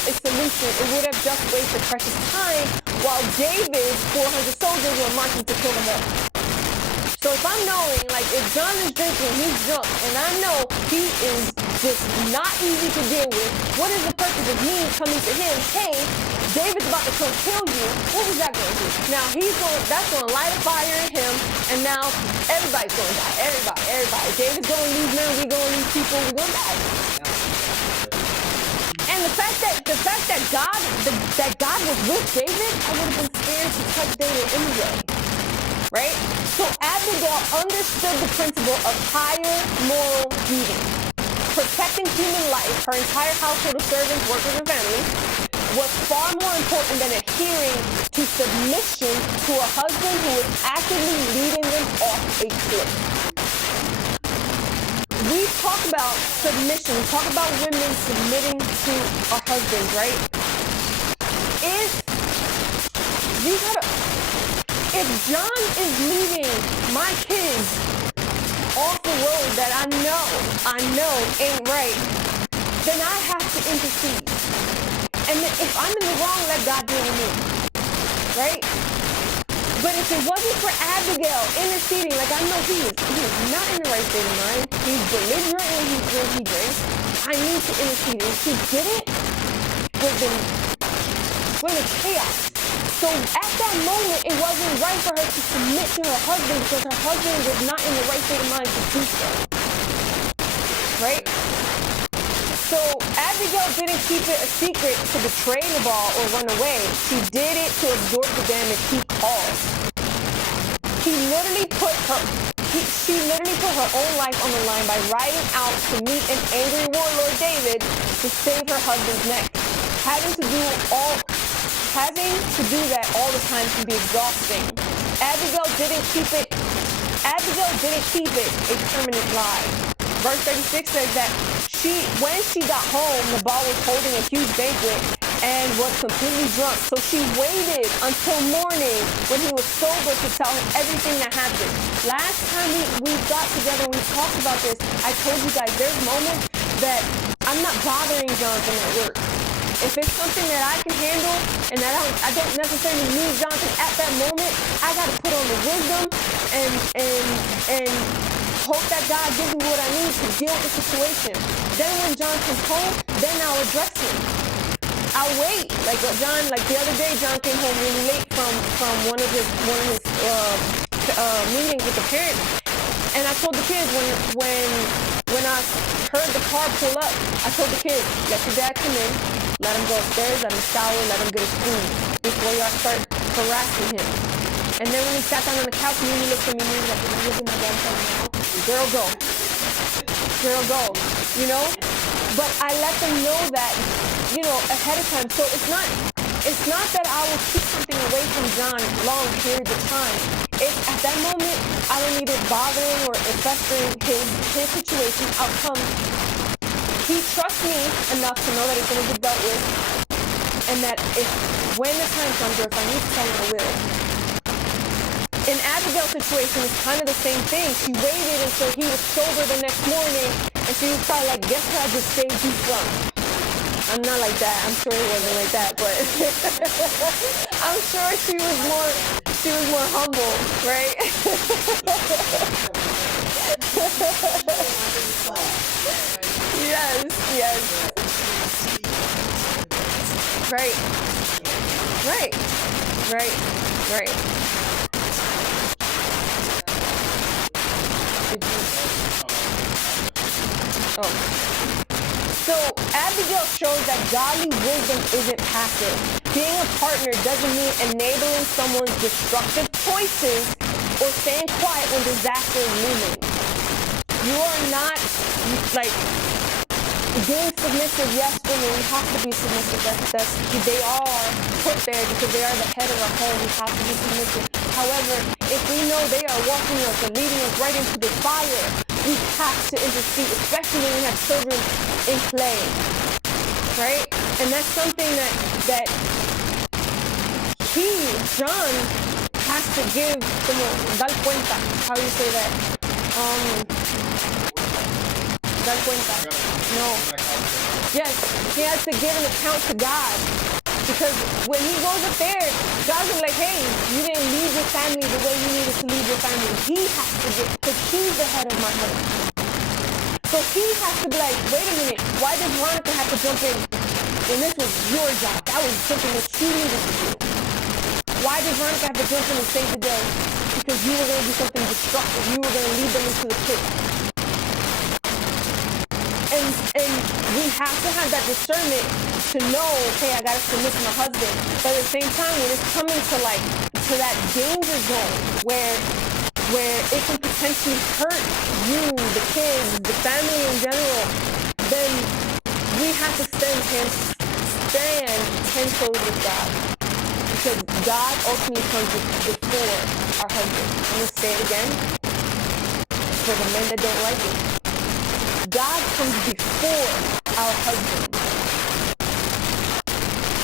a solution. It would have just wasted precious time while David's 400 soldiers were marching to kill him all. So if I'm knowing, if John is drinking, he's drunk, and I know he is just not easy to deal with, what is the purpose of me coming to him? Hey, David's about to come kill you. What was that going to do? Now that's going to light a fire in him, and now everybody's going to die. Everybody. David's going to lose men, we're going to lose people, we're going to die. And the fact that God was with David, I would have been scared to touch David anyway. Right? So Abigail understood the principle of higher moral duty. Protecting human life, her entire household of servants, workers, and family, was far more important than adhering to submission to a husband who was actively leading them off a cliff. We talk about submission. We talk about women submitting to a husband, right? If John is leading my kids off the road that I know ain't right, then I have to intercede. And then if I'm in the wrong, let God deal with me. Right? But if it wasn't for Abigail interceding, I know he is not in the right state of mind. He's belligerent when he drinks. I need to intercede. If she didn't, we're in chaos. So at that moment, it wasn't right for her to submit to her husband because her husband was not in the right state of mind to do so. Right? So Abigail didn't keep it a secret to betray Nabal or run away. She did it to absorb the damage he caused. She literally put her own life on the line by riding out to meet an angry warlord David to save her husband's neck. Having to do that all the time can be exhausting. Abigail didn't keep it a permanent lie. Verse 36 says that when she got home, Nabal was holding a huge banquet and was completely drunk. So she waited until morning when he was sober to tell him everything that happened. Last time we got together, we talked about this. I told you guys there's moments that I'm not bothering Jonathan at work. If it's something that I can handle and that I don't necessarily need Jonathan at that moment, I got to put on the wisdom and hope that God gives me what I need to deal with the situation. Then when John comes home, then I'll address him. I'll wait. The other day, John came home really late from one of his meetings with the parents, and I told the kids when I heard the car pull up, I told the kids, let your dad come in. Let him go upstairs, let him shower, let him get his food before y'all start harassing him. And then when he sat down on the couch, Mimi looked at me and was like, "Can I look at my damn phone now?" Girl, go. Girl, go. You know? But I let them know that, you know, ahead of time. So it's not that I will keep something away from John long periods of time. It's at that moment, I don't need it bothering or festering his situation. Outcome. He trusts me enough to know that it's going to get dealt with, and that when the time comes, or if I need to tell him, I will. In Abigail's situation, it's kind of the same thing. She waited until he was sober the next morning, and she was probably like, "Guess what I just saved you from?" I'm not like that. I'm sure it wasn't like that, but I'm sure she was more humble, right? Yes. Right. Oh. So Abigail shows that godly wisdom isn't passive. Being a partner doesn't mean enabling someone's destructive choices or staying quiet when disaster is looming. You are not like being submissive. Yes, women, we have to be submissive. They are put there because they are the head of our home. We have to be submissive. However, if we know they are walking us and leading us right into the fire, we have to intercede, especially when we have children in play, right? And that's something that John, has to give dar cuenta. How do you say that? Dar cuenta. No. Yes, he has to give an account to God. Because when he goes up there, God's like, "Hey, you didn't lead your family the way you needed to lead your family." He has to get, because he's the head of my home. So he has to be like, "Wait a minute, why did Veronica have to jump in when this was your job? That was something that you needed to do. Why did Veronica have to jump in and save the day? Because you were going to do something destructive. You were going to lead them into the pit." And we have to have that discernment to know, okay, I gotta submit to my husband. But at the same time, when it's coming to that danger zone where it can potentially hurt you, the kids, the family in general, then we have to stand 10 toes with God. Because God ultimately comes before our husband. I'm gonna say it again for the men that don't like it. God comes before our husband.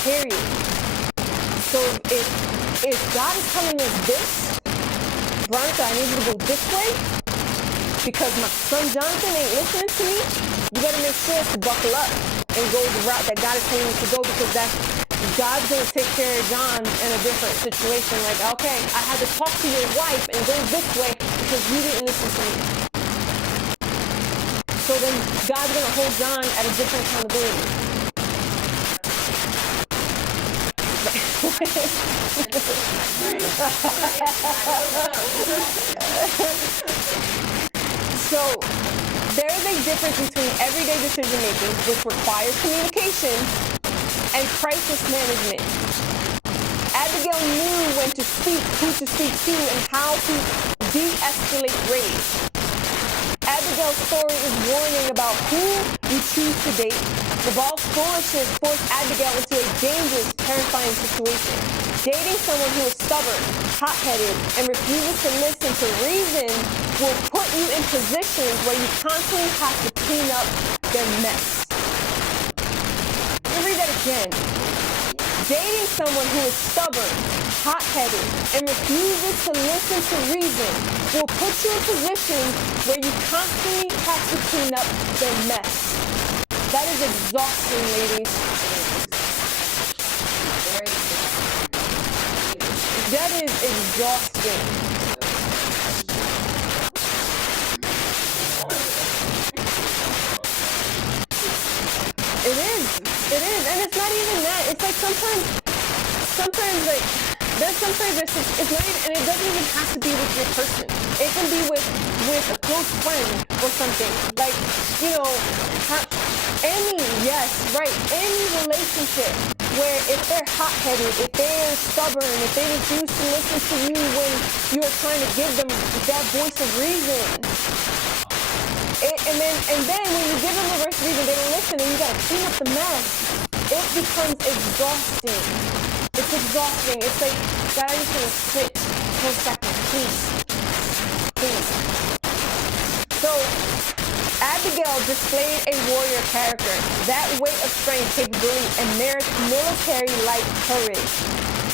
Period. So if God is telling us this, Veronica, I need you to go this way because my son Jonathan ain't listening to me, you better make sure to buckle up and go the route that God is telling you to go, because God's going to take care of John in a different situation. Like, okay, I had to talk to your wife and go this way because you didn't listen to me. So then God's going to hold John at a different accountability. So there is a difference between everyday decision making, which requires communication, and crisis management. Abigail knew when to speak, who to speak to, and how to de-escalate rage. Abigail's story is warning about who you choose to date. Nabal's foolishness forced Abigail into a dangerous, terrifying situation. Dating someone who is stubborn, hot-headed, and refuses to listen to reason will put you in positions where you constantly have to clean up their mess. Let me read that again. Dating someone who is stubborn, hot-headed, and refuses to listen to reason will put you in positions where you constantly have to clean up their mess. That is exhausting, ladies. That is exhausting. It is. And it's not even that. It's like sometimes like, it's not even, and it doesn't even have to be with your person. It can be with a close friend or something. Like, you know, Any relationship where if they're hot-headed, if they're stubborn, if they refuse to listen to you when you're trying to give them that voice of reason, and then when you give them the voice of reason, they don't listen, and you gotta clean up the mess. It becomes exhausting. It's exhausting. It's like, God, I just want to sit for a second, please. So, Abigail displayed a warrior character, that weight of strength, capability, and military-like courage.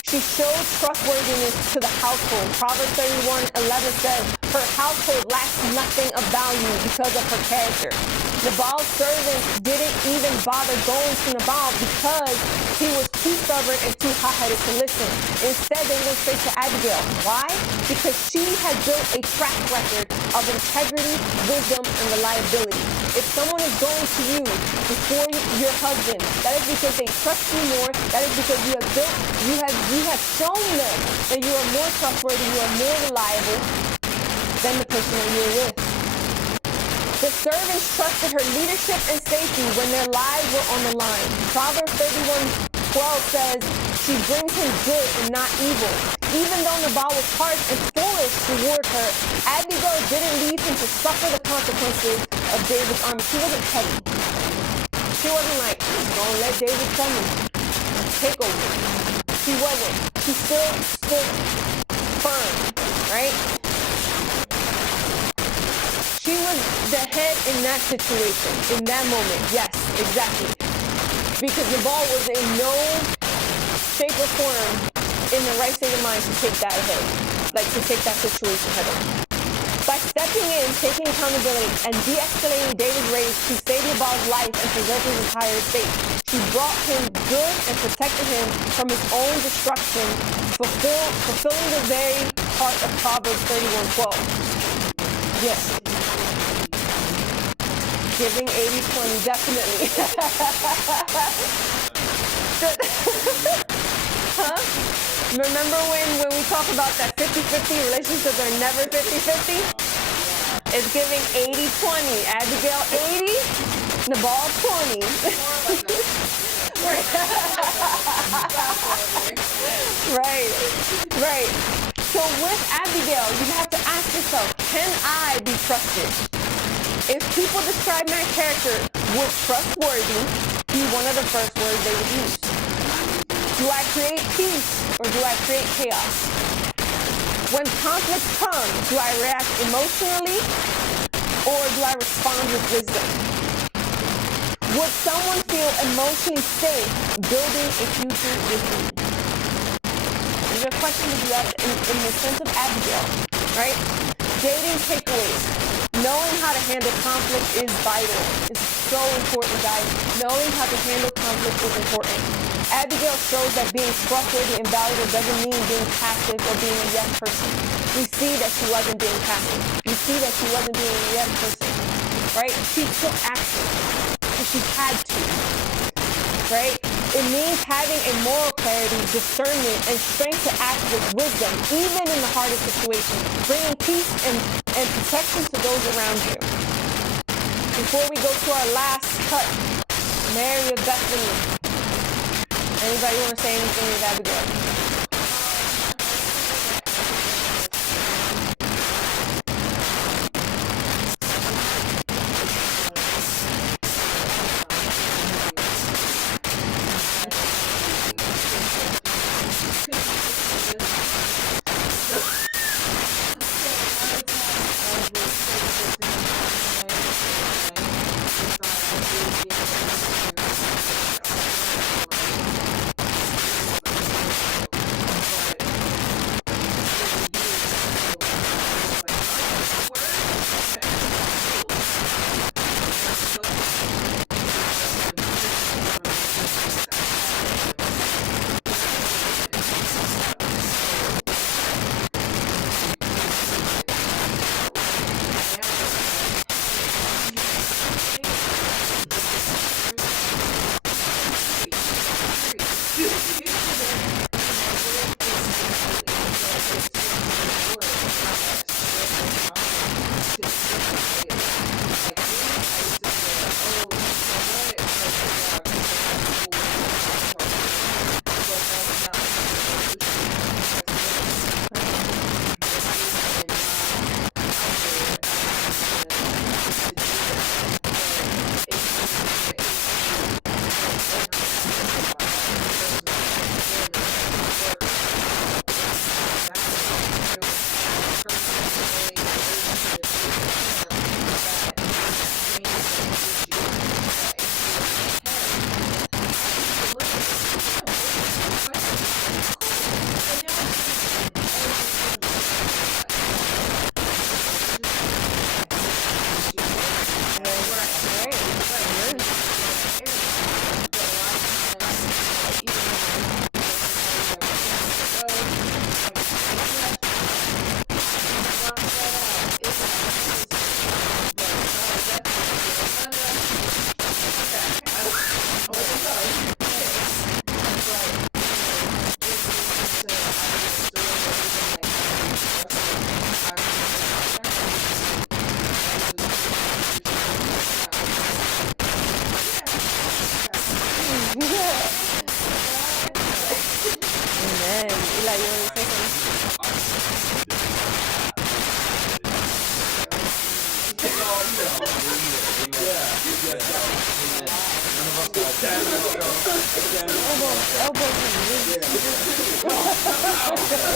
She showed trustworthiness to the household. Proverbs 31:11 says, her household lacks nothing of value because of her character. Nabal's servants didn't even bother going to Nabal because he was too stubborn and too hot-headed to listen. Instead, they went straight to Abigail. Why? Because she had built a track record of integrity, wisdom, and reliability. If someone is going to you before your husband, that is because they trust you more. That is because you have shown them that you are more trustworthy, you are more reliable than the person that you're with. The servants trusted her leadership and safety when their lives were on the line. Proverbs 31:12 says, she brings him good and not evil. Even though Nabal was harsh and foolish toward her, Abigail didn't leave him to suffer the consequences of David's army. She wasn't petty. She wasn't like, don't let David come and take over. She wasn't. She still stood firm, right? She was the head in that situation, in that moment. Yes, exactly. Because Nabal was in no shape or form in the right state of mind to take that ahead, like to take that situation head on. By stepping in, taking accountability, and de-escalating David's rage to save Nabal's life and preserve his entire estate, she brought him good and protected him from his own destruction, fulfilling the very heart of Proverbs 31:12. Yes. Giving 80-20, definitely. Huh? Remember when we talk about that 50-50 relationships are never 50-50? It's giving 80-20. Abigail 80, Nabal 20. Right. So with Abigail, you have to ask yourself, can I be trusted? If people describe my character, would trustworthy be one of the first words they would use? Do I create peace or do I create chaos? When conflicts come, do I react emotionally or do I respond with wisdom? Would someone feel emotionally safe building a future with me? These are questions that you have in the sense of Abigail, right? Dating takeaways. Knowing how to handle conflict is vital. It's so important, guys. Knowing how to handle conflict is important. Abigail shows that being trustworthy and valuable doesn't mean being passive or being a yes person. We see that she wasn't being passive. We see that she wasn't being a yes person, right? She took action because she had to, right? It means having a moral clarity, discernment, and strength to act with wisdom, even in the hardest situations, bringing peace and protection to those around you. Before we go to our last cut, Mary of Bethlehem. Anybody want to say anything with Abigail?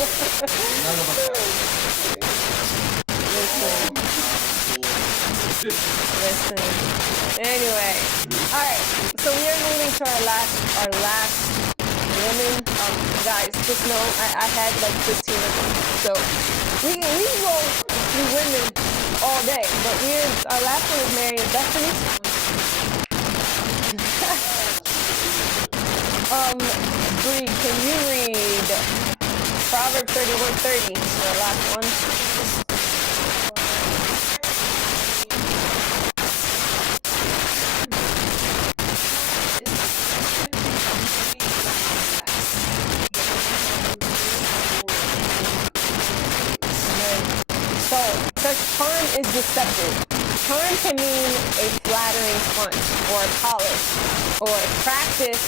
None of us have. Listen. Anyway, all right. So we are moving to our last women. Guys, just know I had like 15 of them. So we can go through women all day, but our last one is Mary and Bethany. Bree, can you read Proverbs 31:30? Our last one. So, such charm is deceptive. Charm can mean a flattering front, or a polish, or a practice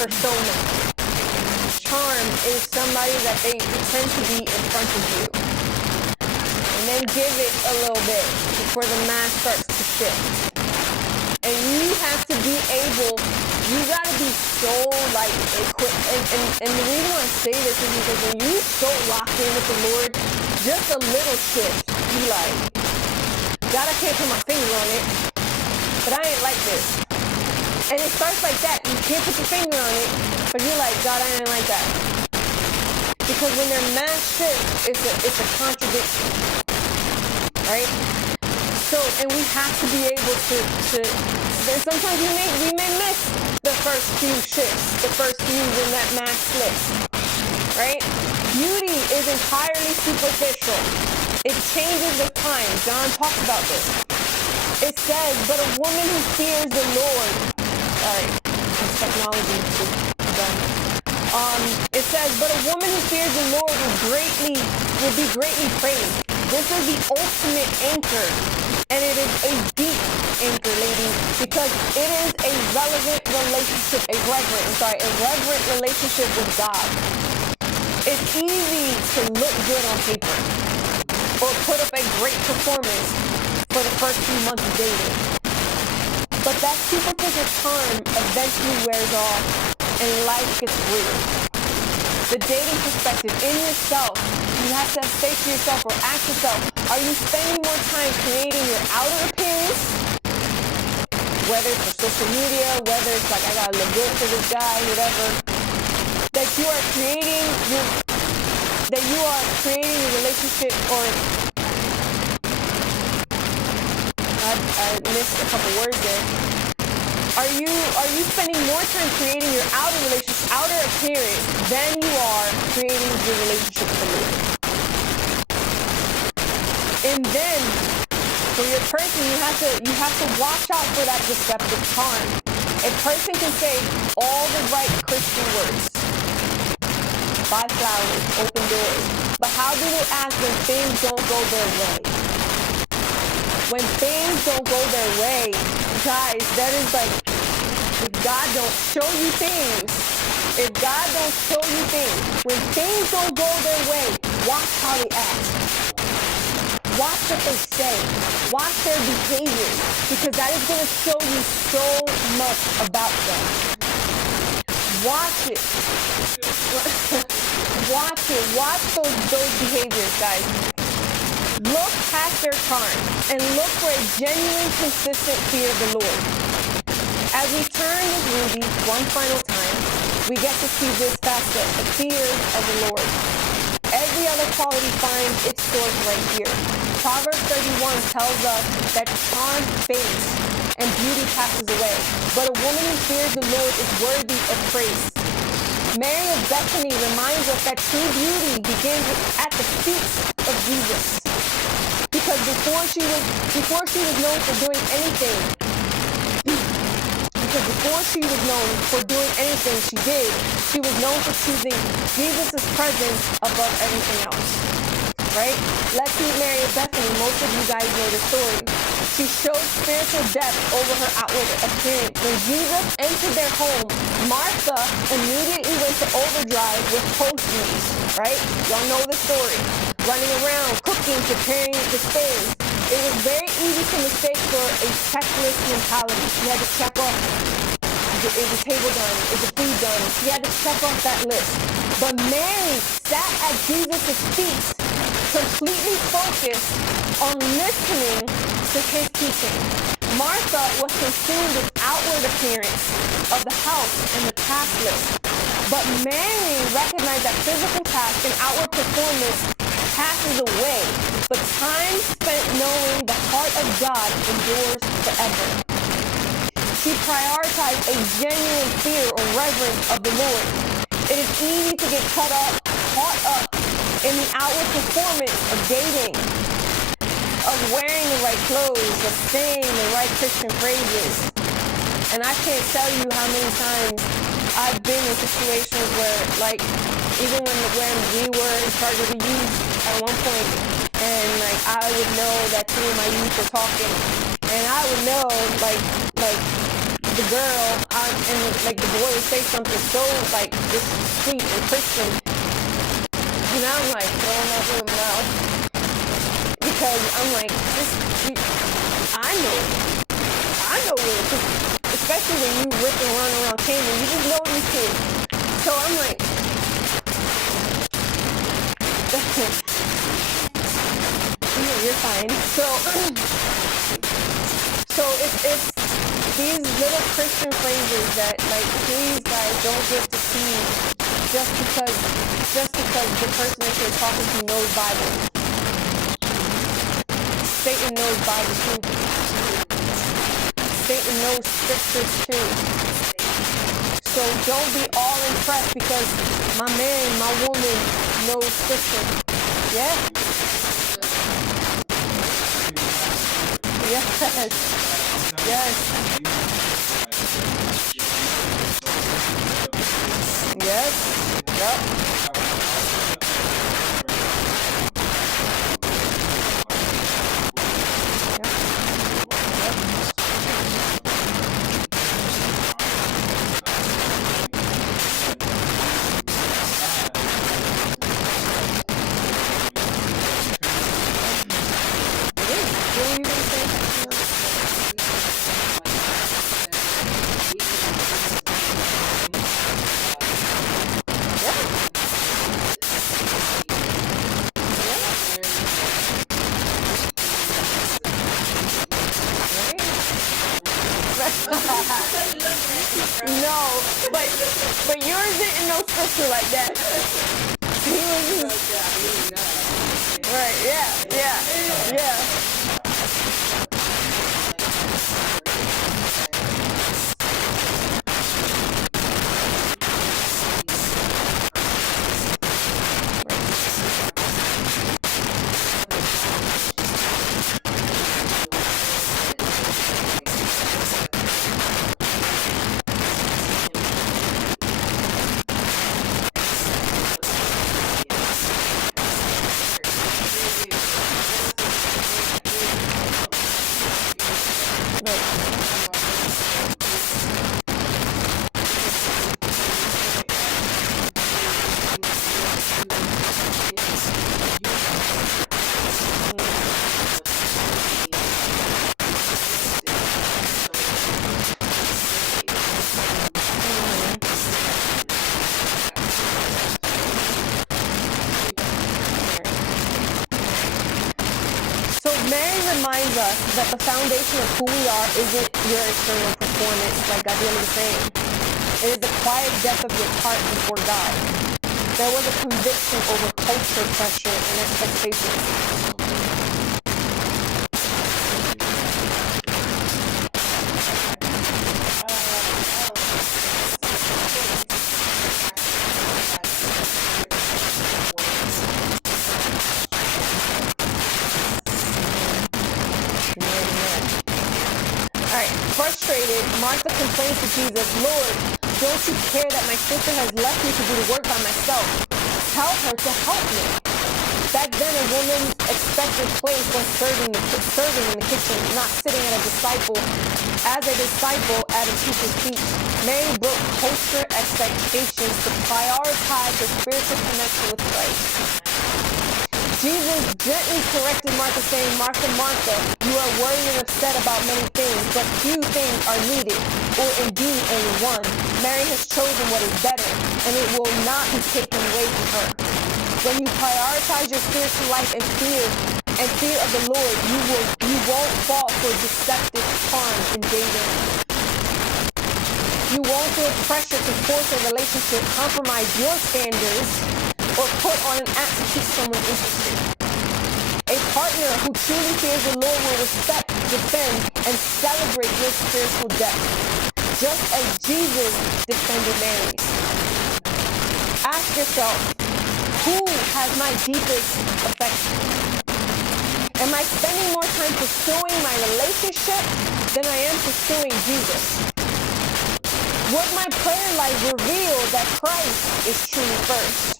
persona. Charm is somebody that they pretend to be in front of you, and then give it a little bit before the mask starts to shift. And you have to be able, you gotta be so like equipped. And the reason why I say this is because when you so locked in with the Lord, just a little shift, you like, God, I can't put my finger on it, but I ain't like this. And it starts like that. You can't put your finger on it, but you're like, God, I ain't like that. Because when their mass shift, it's a contradiction, right? So, and we have to be able to sometimes we may miss the first few shifts, the first few when that mask slips, right? Beauty is entirely superficial. It changes with time. John talks about this. It says, but a woman who fears the Lord, sorry, technology is done. It says, but a woman who fears the Lord will be greatly praised. This is the ultimate anchor, and it is a deep anchor, lady, because it is a reverent relationship with God. It's easy to look good on paper or put up a great performance for the first few months of dating. But that superficial charm eventually wears off and life gets real. The dating perspective in yourself, you have to say to yourself or ask yourself, are you spending more time creating your outer appearance? Whether it's for social media, whether it's like I gotta look good for this guy, whatever. That you are creating your relationship, or I missed a couple words there. Are you spending more time creating your outer appearance than you are creating your relationship with the Lord? And then for your person, you have to watch out for that deceptive charm. A person can say all the right Christian words, buy flowers, open doors, but how do they act when things don't go their way? When things don't go their way, guys, that is like, if God don't show you things, when things don't go their way, watch how they act. Watch what they say. Watch their behavior, because that is going to show you so much about them. Watch it. Watch those behaviors, guys. Look past their charm and look for a genuine, consistent fear of the Lord. As we turn this movie one final time, we get to see this facet, the fear of the Lord. Every other quality finds its source right here. Proverbs 31 tells us that charm fades and beauty passes away, but a woman who fears the Lord is worthy of praise. Mary of Bethany reminds us that true beauty begins at the feet of Jesus. Because before she was known for doing anything she did, she was known for choosing Jesus' presence above everything else. Right? Let's meet Mary of Bethany. Most of you guys know the story. She showed spiritual depth over her outward appearance. When Jesus entered their home, Martha immediately went to overdrive with host duties. Right? Y'all know the story. Running around, cooking, preparing the space. It was very easy to mistake for a checklist mentality. She had to check off, is the table done? Is the food done? She had to check off that list. But Mary sat at Jesus' feet, completely focused on listening to his teaching. Martha was consumed with outward appearance of the house and the task list. But Mary recognized that physical task and outward performance passes away, but time spent knowing the heart of God endures forever. She prioritized a genuine fear or reverence of the Lord. It is easy to get caught up in the outward performance of dating, of wearing the right clothes, of saying the right Christian phrases. And I can't tell you how many times I've been in situations where, like, even when we were in charge of the youth at one point, and like I would know that two of my youth were talking, and I would know like the girl and like the boy would say something so like just sweet and Christian, and I'm like throwing up in my mouth because I'm like I know it, especially when you rip and run around Canaan, you just know these kids. So I'm like, you're fine. So it's these little Christian phrases that, like, please guys don't get deceived just because the person that you're talking to knows Bible. Satan knows Bible too. Satan knows scriptures too. So don't be all impressed because my man, my woman knows scripture. Yeah? Yes. Yes. Yes. Yep. No, but yours didn't know scripture like that. He was just, right, yeah. Reminds us that the foundation of who we are isn't your external performance, like Gabriel was saying. It is the quiet depth of your heart before God. There was a conviction over culture pressure and expectations. Frustrated, Martha complained to Jesus, Lord, don't you care that my sister has left me to do the work by myself? Tell her to help me. Back then, a woman's expected place was serving in the kitchen, not sitting as a disciple at a teacher's feet. Mary broke culture expectations to prioritize her spiritual connection with Christ. Jesus gently corrected Martha, saying, Martha, Martha, you are worried and upset about many things, but few things are needed, or indeed only one. Mary has chosen what is better, and it will not be taken away from her. When you prioritize your spiritual life and fear of the Lord, you won't fall for deceptive harm in dating. You won't feel pressure to force a relationship, compromise your standards, or put on an act to keep someone interested. A partner who truly fears the Lord will respect, defend, and celebrate your spiritual depth, just as Jesus defended Mary's. Ask yourself, who has my deepest affection? Am I spending more time pursuing my relationship than I am pursuing Jesus? Would my prayer life reveal that Christ is truly first?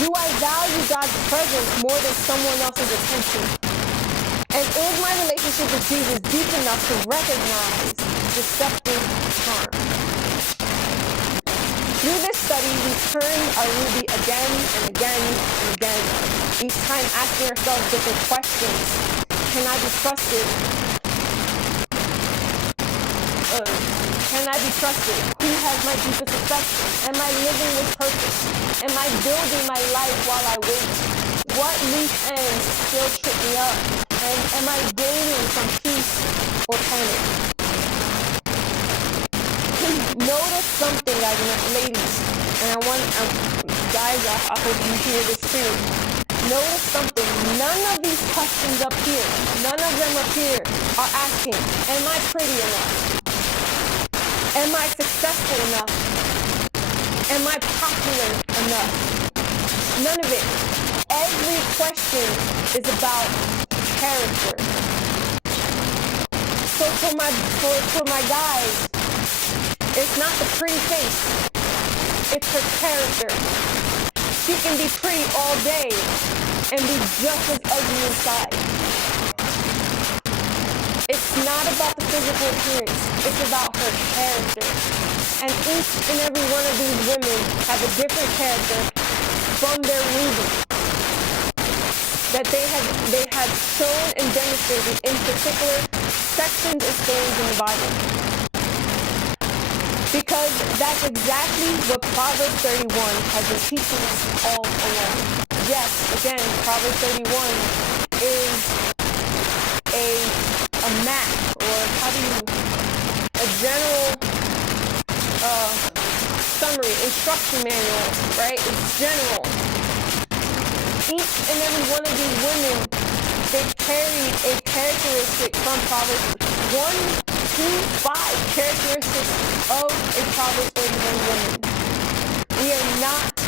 Do I value God's presence more than someone else's attention? And is my relationship with Jesus deep enough to recognize deceptive harm? Through this study, we turned our ruby again and again and again, each time asking ourselves different questions. Can I be trusted? Can I be trusted? Who has my deepest affection? Am I living with purpose? Am I building my life while I wait? What loose ends still trip me up? And am I gaining from peace or panic? Notice something, ladies, and I want guys, I hope you hear this too. Notice something. None of these questions up here, none of them up here are asking, am I pretty enough? Am I successful enough? Am I popular enough? None of it. Every question is about character. So for my guys, it's not the pretty face. It's her character. She can be pretty all day and be just as ugly inside. It's not about the physical appearance. It's about her character. And each and every one of these women have a different character from their ruby that they have shown and demonstrated in particular sections and stories in the Bible. Because that's exactly what Proverbs 31 has been teaching us all along. Yes, again, Proverbs 31 is a map, or a general summary, instruction manual, right? It's general. Each and every one of these women, they carried a characteristic from Proverbs 1 to 5 characteristics of a Proverbs 31 woman. We are not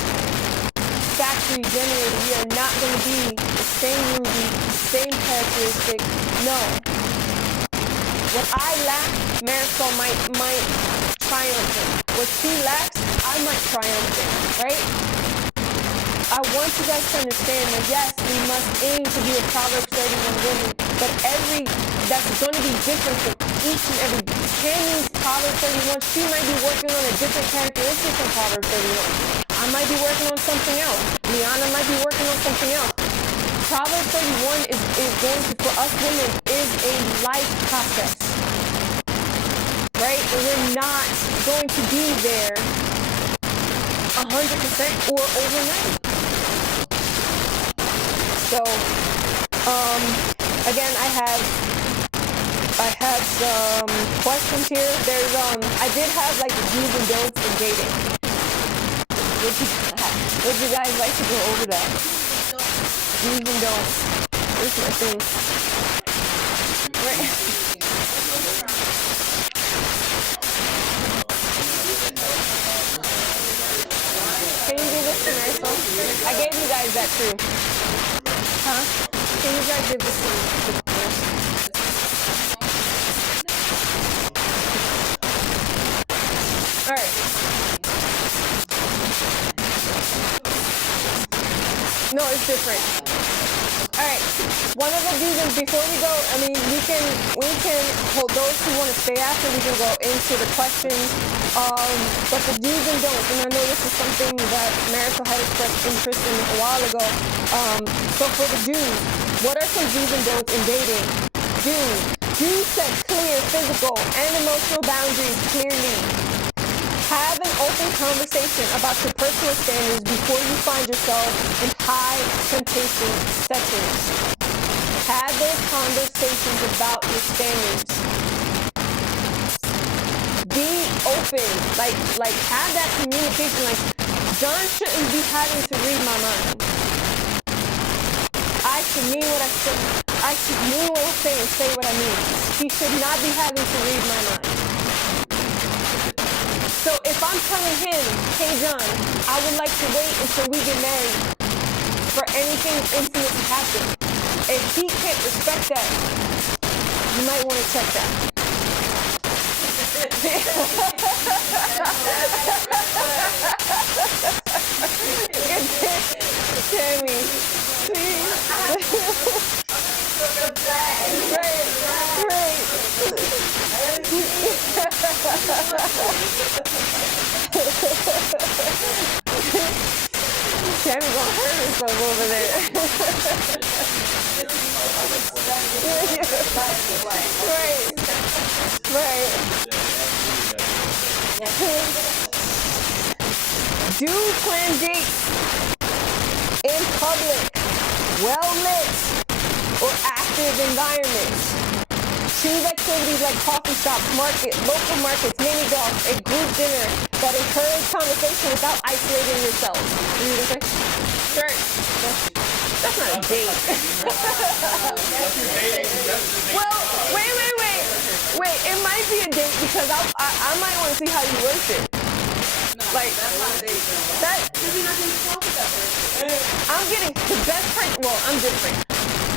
factory generated. We are not going to be the same ruby, same characteristic. No. What I lack, Marisol might triumph in. What she lacks, I might triumph in, right? I want you guys to understand that yes, we must aim to be a Proverbs 31 woman, but that's going to be different for each and every. Tammy's Proverbs 31, she might be working on a different characteristic from Proverbs 31. I might be working on something else. Liana might be working on something else. Proverbs 31 is going to, for us women, is a life process. Right? And we're not going to be there 100% or overnight. So, again, I have some questions here. There's, I did have like the do's and don'ts in dating. Would you guys like to go over that? Do's and don'ts. Where's my thing? Right. Can you give this to Marisol? I gave you guys that too. Huh? Can you guys give this to Marisol? Alright. No, it's different. Alright. One of the reasons before we go, we can hold those who want to stay after, we can go into the questions But the do's and don'ts, and I know this is something that Marisol had expressed interest in a while ago. So for the do's, what are some do's and don'ts in dating? Do set clear physical and emotional boundaries clearly. Have an open conversation about your personal standards before you find yourself in high temptation settings. Have those conversations about your standards. Be open, like have that communication. Like, John shouldn't be having to read my mind. I should mean what I say. I should mean what I say and say what I mean. He should not be having to read my mind. So if I'm telling him, hey John, I would like to wait until we get married for anything intimate to happen. If he can't respect that, you might want to check that. Tammy, please. Right. Tammy gonna hurt herself over there. Right. Do plan dates in public, well-lit, or active environments. Choose activities like coffee shops, local markets, mini golf, a group dinner that encourage conversation without isolating yourself. Church. That's not a date. Well, wait. Wait, it might be a date because I might want to see how you worship. Like, that's not a date. I'm getting the best part. Well, I'm different.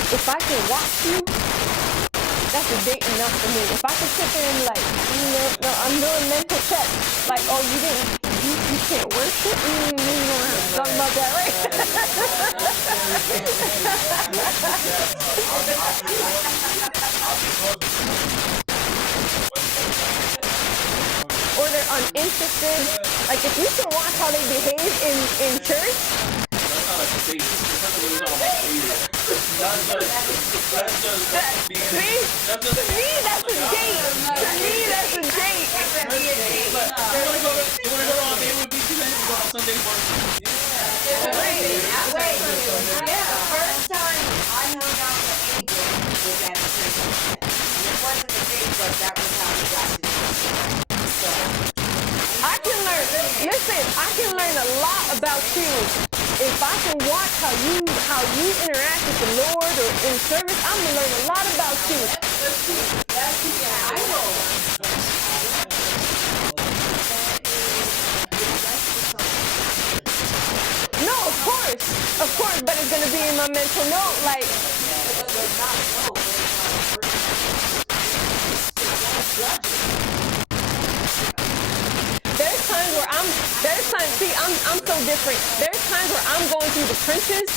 If I can watch you, that's a date enough for me. If I can sit there and like, no, I'm doing mental checks. Like, oh, you can't worship? You don't have to talk about that, right? Or they're uninterested. Like, if you can watch how they behave in church. See, that's a date. To me, that's a date. You want to go on Neighborhood Beach and then you go on Sunday morning? Wait. Yeah. First time I hung out with Angel was at the church. It wasn't a date, but that was how we got to know. I can learn a lot about you. If I can watch how you interact with the Lord or in service, I'm gonna learn a lot about you. That's the idol. No, of course, but it's gonna be in my mental note, like. I'm so different. There's times where I'm going through the trenches,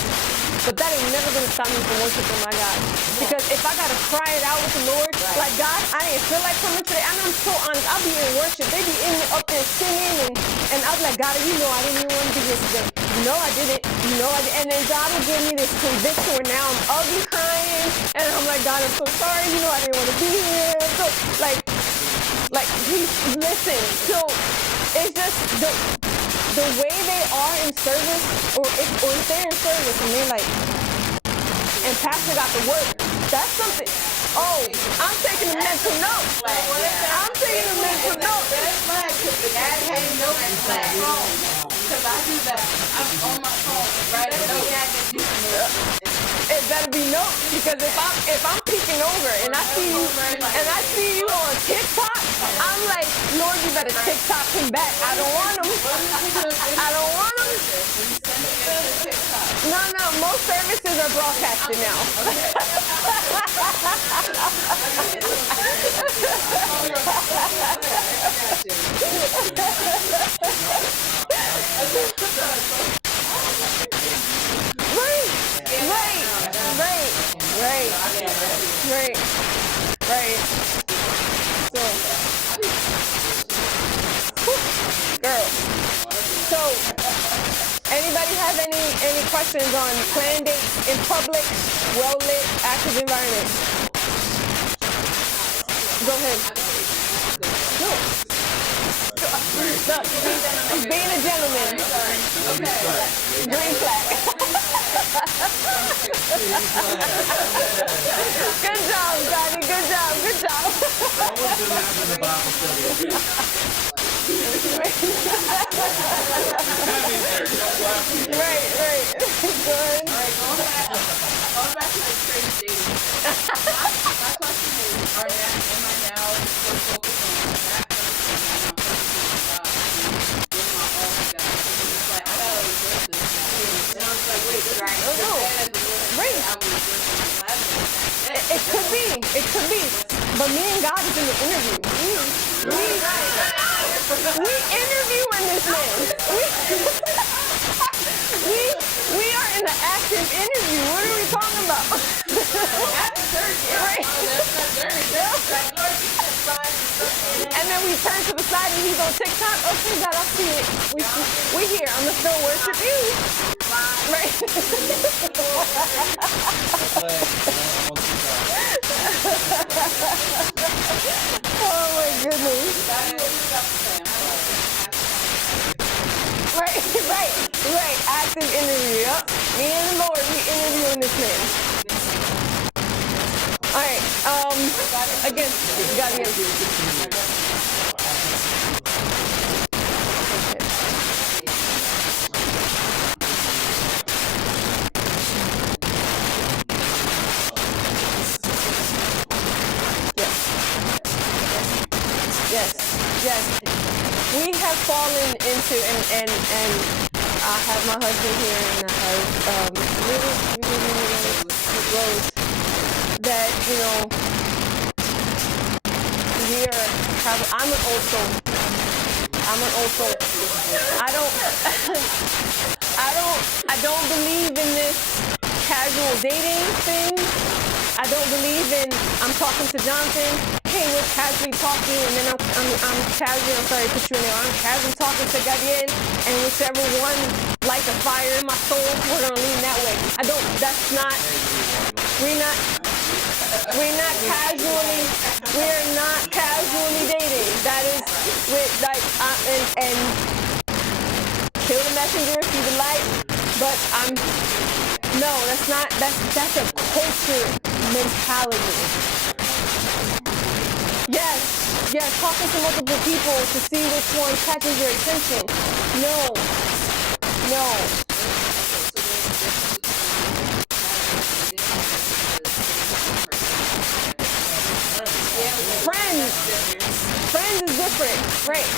but that ain't never gonna stop me from worshiping my God. Because if I gotta cry it out with the Lord, like, God, I didn't feel like coming today. And I'm so honest, I'll be in worship. They be up there singing, and I'll be like, God, you know I didn't even want to be here today. You know I didn't. You know I did. And then God will give me this conviction where now I'm ugly crying, and I'm like, God, I'm so sorry. You know I didn't want to be here. So like, listen. So it's just the way they are in service, or if they're in service and they're like, and pastor got to work, that's something. Oh, I'm taking a mental note. I'm taking a mental note. Because I do that. I'm on my phone. Right? It better be note, because if I'm peeking over and I see you on TikTok, I'm like, Lord, you better TikTok him back. I don't want him. No, most services are broadcasted now. Right. So, restrictions on planned dates in public, well-lit, active environments. Go ahead. No. Look, being a gentleman. Green flag. Good job, Johnny. Good job. Good job. Right. Good. All right, going back to like crazy dating. My question is, am I now so focused on that person and I'm focusing on God and giving my all to God? And it's like, I gotta reverse this. And I was like, wait, should I No. Right. I was reversing my last one. It could be. It could be. But me and God is in the interview. We interview in this man. We are in an active interview. What are we talking about? Right. And then we turn to the side and he's on TikTok. Okay, God, I see it. We here. I'm gonna still worship you. Right. Oh my goodness. Right. Active interview. Yep. Me and the Lord, we interviewing this man. Alright, again, got me. Yes. We have fallen into, and I have my husband here, and I have little Rose, that, you know, I'm an old soul. I don't believe in this casual dating thing. I don't believe in, I'm talking to Jonathan, hey, we're casually talking, and then I'm casually, I'm sorry to put you in there, I'm casually talking to Gabriel, and whichever one lights a fire in my soul, we're gonna lean that way. We're not casually dating. That is, and kill the messenger if you would like, but that's a culture mentality. Yes, talking to multiple people to see which one catches your attention. No. Friends is different, right?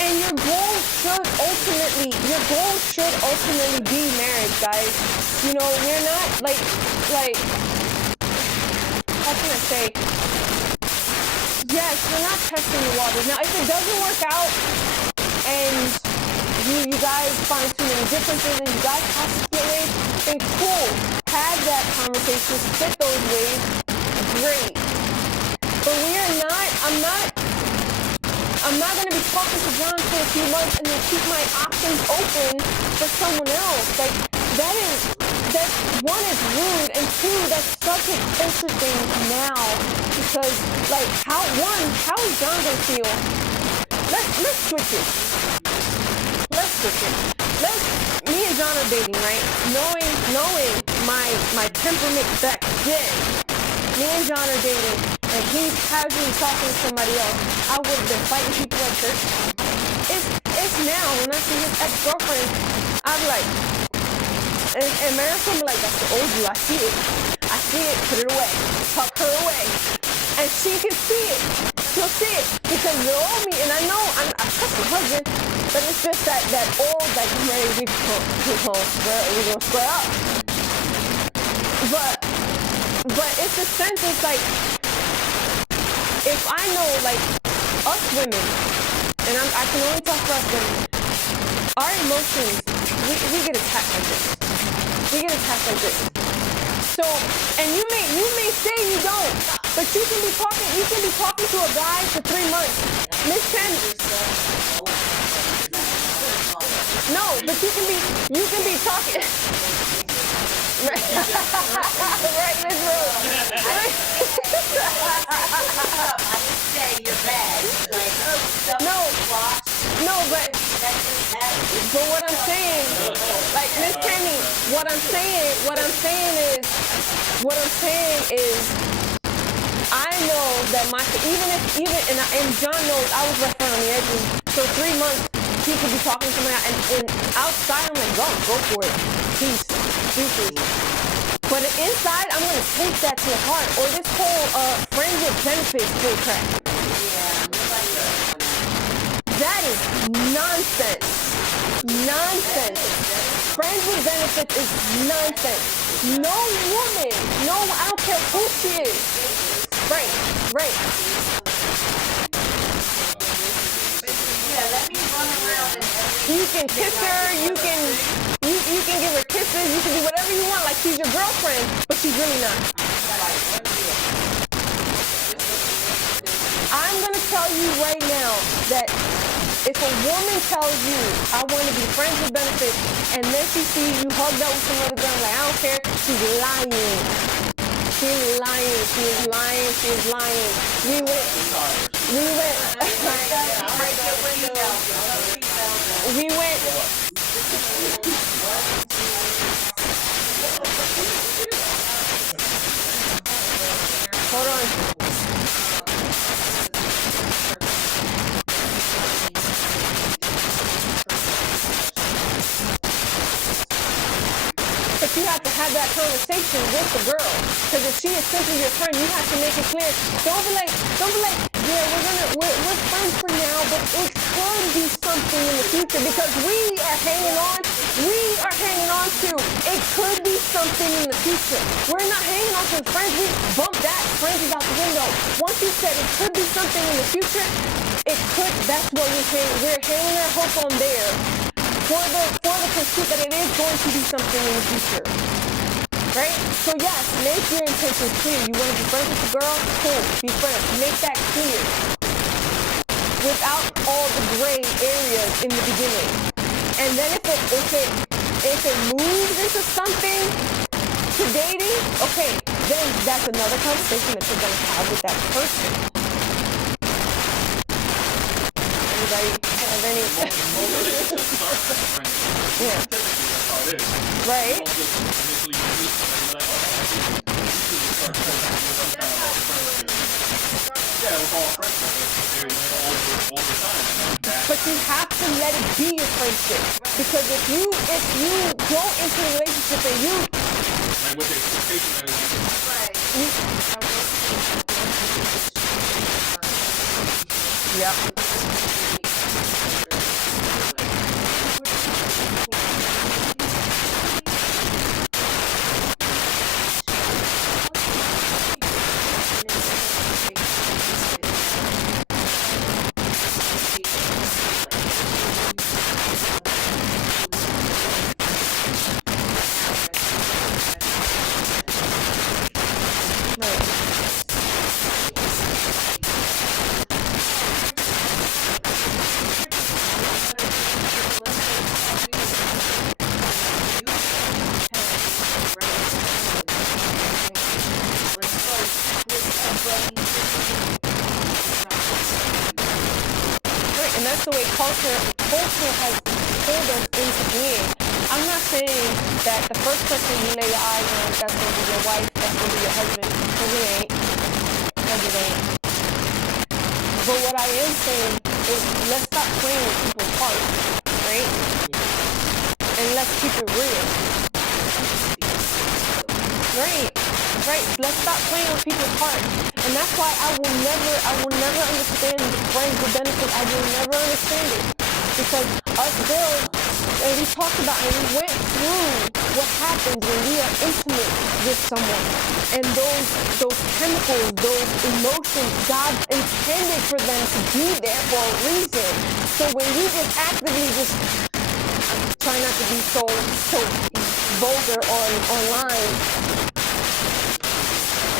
And your goal should ultimately be marriage, guys. You know, we're not like how can I say? Yes, we're not testing the waters. Now, if it doesn't work out and you guys find too many differences and you guys have to split ways, then cool. Have that conversation, split those ways. Great. But I'm not going to be talking to John for a few months and then keep my options open for someone else. Like, that's one, is rude, and two, that's such a culture thing now, because, like, how is John going to feel? Let's switch it. Me and John are dating, right? Knowing my temperament back then, me and John are dating, and he's casually talking to somebody else. I would have been fighting people at church. It's now, when I see his ex-girlfriend, I'm like, and Marisol be like, that's the old you, I see it, put it away, tuck her away. And she can see it, she'll see it, because the old me, and I know, I trust my husband, but it's just that old, like, we gonna square up. But it's a sense, it's like, if I know, like, us women, and I can only talk for us women, our emotions, we get attacked like this. So, and you may say you don't, But you can be talking to a guy for 3 months. Miss Penny. No, but you can be talking. Right, right, Miss Rose. I didn't say you're bad. Like, stuff No. you watch, No, but that's just happening. what I'm saying, like Miss Penny, what I'm saying is, I know that and John knows I was left on the edges. So 3 months he could be talking to somebody, and outside I'm like, go for it, peace, deuces. But inside I'm gonna take that to heart, or this whole friends with benefits bull crap. Yeah, nobody does that. That is nonsense. Nonsense. Friends with benefits is nonsense. No woman, I don't care who she is. Right. Yeah, let me run around and You can kiss her, you can give her kisses, you can do whatever you want, like she's your girlfriend, but she's really not. I'm gonna tell you right now that if a woman tells you, I want to be friends with benefits, and then she sees you hugged up with some other girl, like, I don't care, she's lying. She's lying. We went. Hold on. But you have to have that conversation with the girl, because if she is simply your friend, you have to make it clear. Don't be like, yeah, we're friends for now, but it could be something in the future, because we are hanging on to, it could be something in the future. We're not hanging on to friends, we bump that, friends is out the window. Once you said it could be something in the future, that's what we're hanging our hope on there. For the pursuit that it is going to be something in the future. Right? So yes, make your intentions clear. You want to be friends with the girl? Cool. Be friends. Make that clear. Without all the gray areas in the beginning. And then if it moves into something to dating, okay, then that's another conversation that you're gonna have with that person. Anybody have any? Yeah. Right. But you have to let it be your friendship, because if you go into a relationship and you with the expectation and that's the way culture has pulled us into being. I'm not saying that the first person you lay your eyes on, that's going to be your wife, that's going to be your husband, because it ain't. Because it ain't. But what I am saying is, let's stop playing with people's hearts, right? And let's keep it real. Right. Let's stop playing with people's hearts. And that's why I will never understand friends with benefits. I will never understand it. Because us girls, and we talked about and we went through what happens when we are intimate with someone. And those chemicals, those emotions, God intended for them to be there for a reason. So when you just actively try not to be so vulgar online.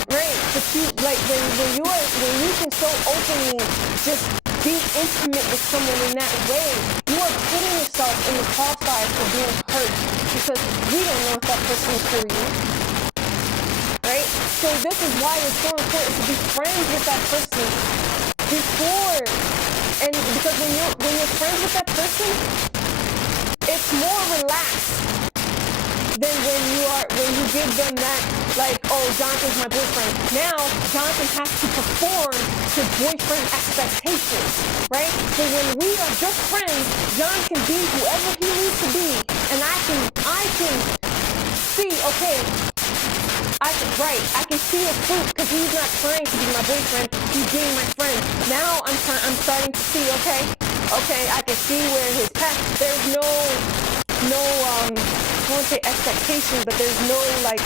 Right. But you like when you can so openly just be intimate with someone in that way, you are putting yourself in the crossfire for being hurt because we don't know if that person is for you. Right? So this is why it's so important to be friends with that person before, and because when you're friends with that person, it's more relaxed than when you give them that, like, oh, Jonathan's my boyfriend. Now Jonathan has to perform to boyfriend expectations, right? So when we are just friends, John can be whoever he needs to be, and I can see, okay, I can see his fruit because he's not trying to be my boyfriend, he's being my friend. Now I'm starting to see, okay, I can see where his path, there's no I won't say expectation, but there's no like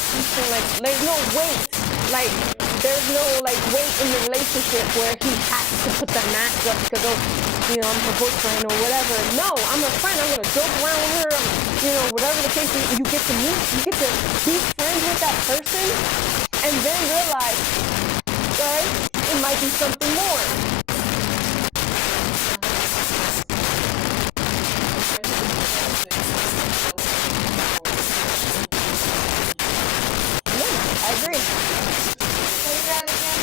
something like there's no weight. Like there's no like weight in the relationship where he has to put that mask up because I'm her boyfriend or whatever. No, I'm her friend. I'm gonna joke around with her. Whatever the case is, you get to be friends with that person and then realize, right, it might be something more. I agree. Say that again.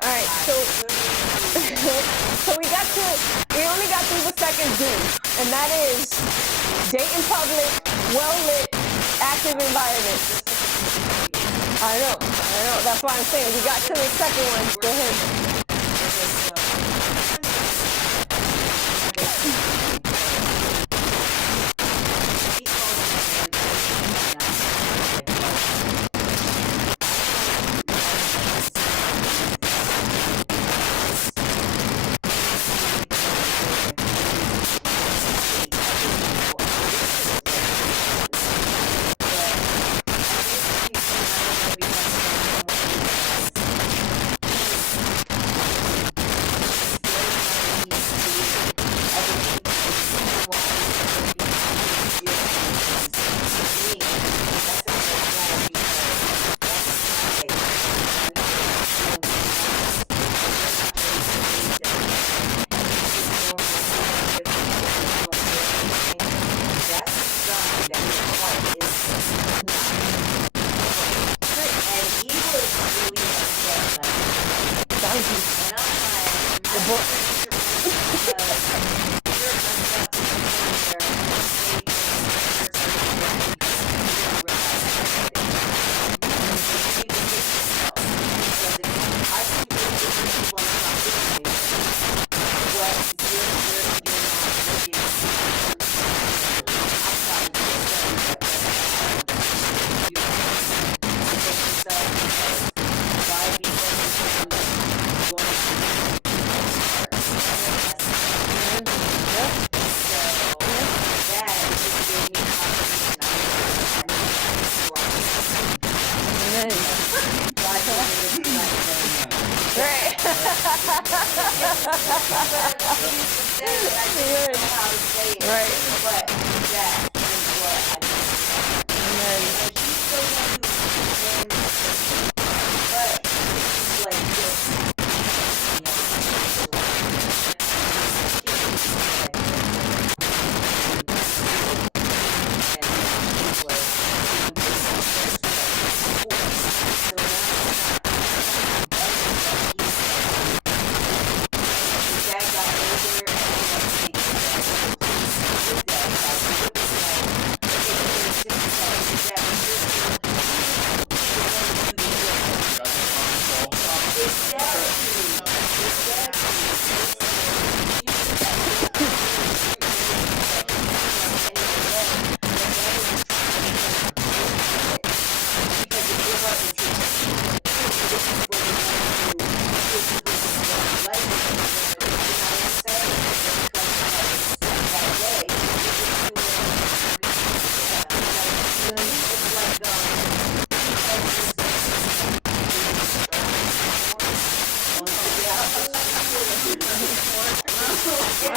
All right, so we only got through the second D, and that is date in public, well-lit, active environment. I know. That's why I'm saying we got to the second one. Go ahead.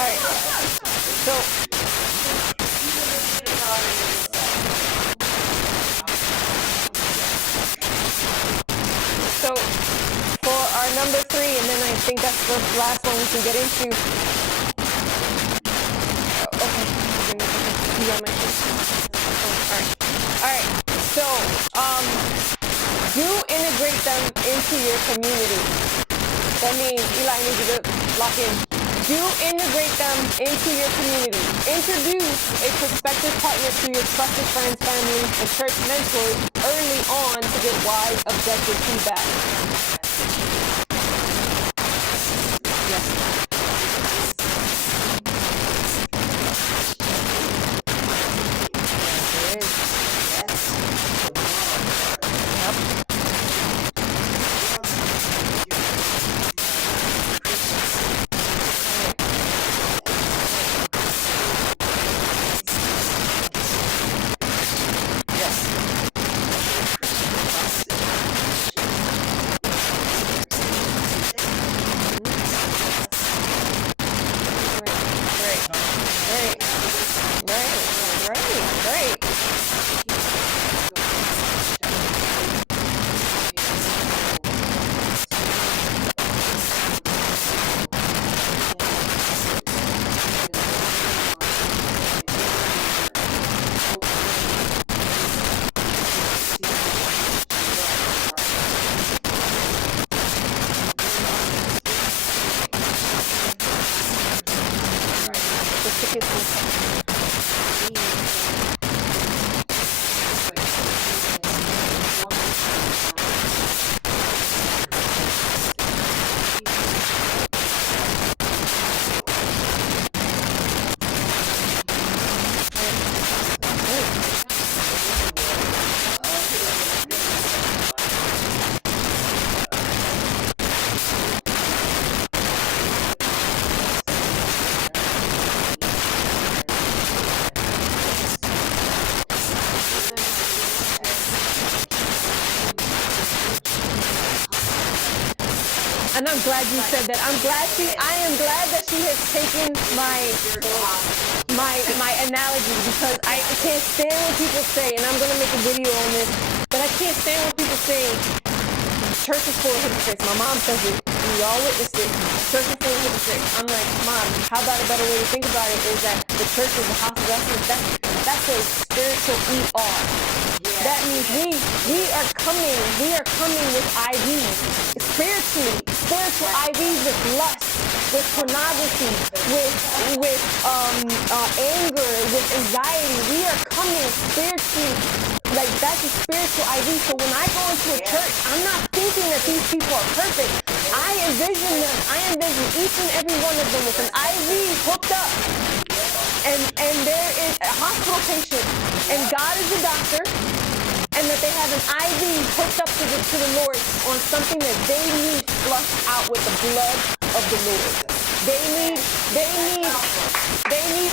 right. So, so for our number 3, and then I think that's the last one we can get into. Oh, okay. You got my all right. So, do integrate them into your community. That means, Eli, I need you to lock in. Do integrate them into your community. Introduce a prospective partner to your trusted friends, family, and church mentors early on to get wise, objective feedback. Yes. There it is. Yep. And I'm glad you said that. I am glad that she has taken my analogy, because I can't stand when people say, and I'm gonna make a video on this, but I can't stand when people say church is full of hypocrites. My mom says it. We all witnessed it. Church is full of hypocrites. I'm like, Mom, how about a better way to think about it is that the church is a house of refuge. That's a spiritual ER. That means we are coming with IVs, spiritual IVs with lust, with pornography, with anger, with anxiety. We are coming spiritually, like that's a spiritual IV. So when I go into a church, I'm not thinking that these people are perfect. I envision each and every one of them with an IV hooked up. And there is a hospital patient, and God is the doctor, and that they have an IV hooked up to the Lord on something that they need flushed out with the blood of the Lord. They need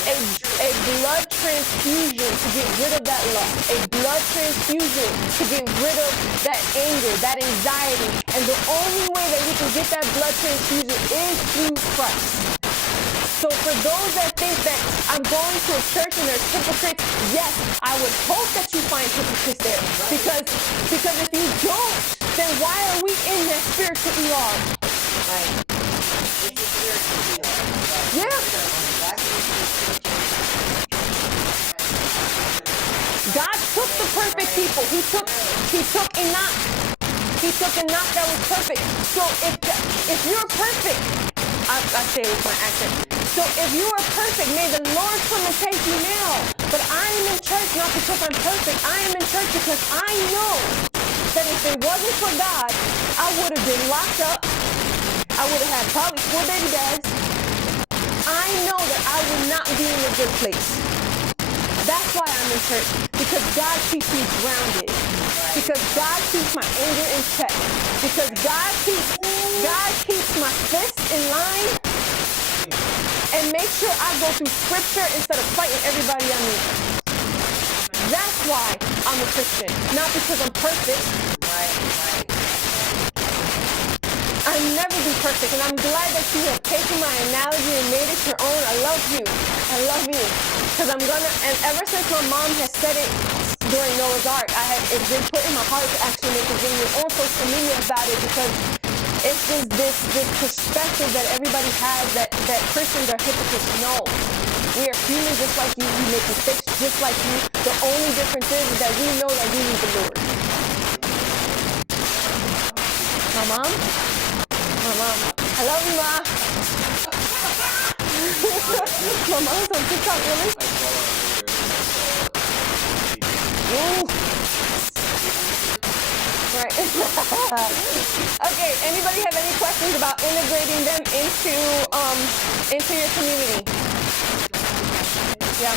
a blood transfusion to get rid of that lust, a blood transfusion to get rid of that anger, that anxiety. And the only way that we can get that blood transfusion is through Christ. So for those that think that I'm going to a church and there's hypocrites, yes, I would hope that you find hypocrites there. Because if you don't, then why are we in that spiritual ER? Right. Yeah. God took the perfect people. He took Enoch. He took Enoch that was perfect. So if you're perfect, I say it with my accent. So if you are perfect, may the Lord come and take you now. But I am in church not because I'm perfect. I am in church because I know that if it wasn't for God, I would have been locked up. I would have had probably 4 baby dads. I know that I would not be in a good place. That's why I'm in church. Because God keeps me grounded. Because God keeps my anger in check. Because God keeps my fists in line. And make sure I go through scripture instead of fighting everybody I meet. That's why I'm a Christian. Not because I'm perfect. Right. I never be perfect, and I'm glad that you have taken my analogy and made it your own. I love you. I love you. Because and ever since my mom has said it during Noah's Ark, it's been put in my heart to actually make a video on social media about it, because it's just this perspective that everybody has that Christians are hypocrites. No. We are human just like you. We make mistakes just like you. The only difference is that we know that we need the Lord. My mom? I love you, Ma. My mom's on TikTok, really? Ooh. Right. Okay, anybody have any questions about integrating them into your community? Yeah.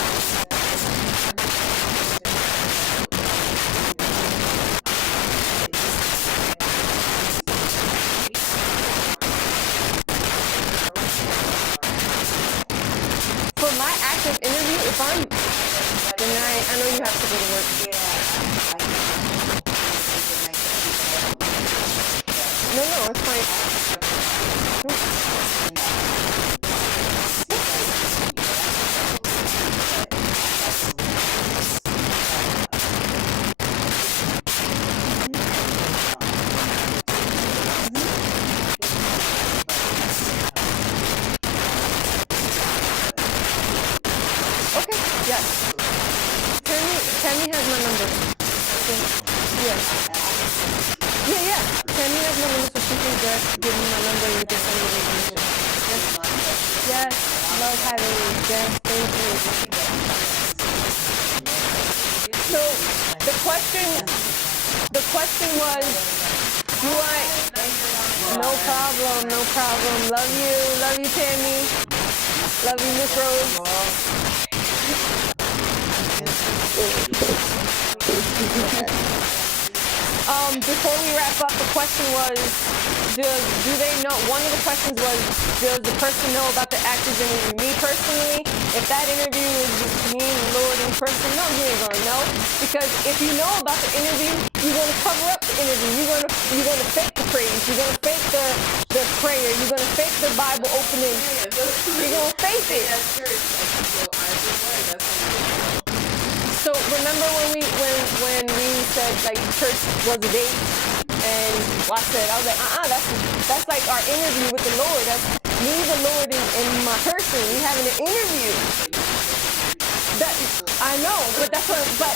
For my active interview, then I know you have to go to work. No, it's fine. Okay, yes. Tammy has my number. Yeah. Yeah. Tammy has my number, so she can just give me my number and you can send me the information. Yes. Love having you. Yes, thank you. So the question was, no problem. Love you, Tammy. Love you, Miss Rose. Before we wrap up, the question was, do they know? One of the questions was, does the person know about the active interview? Me personally, if that interview is between the Lord and the person, no, you ain't gonna know. Because if you know about the interview, you're gonna cover up the interview. You're gonna fake the praise. You're gonna fake the prayer. You're gonna fake the Bible opening. You're gonna fake it. So remember when we said like church was a date, and I was like, that's like our interview with the Lord. That's me, the Lord, and my person. We having an interview. That I know, but that's why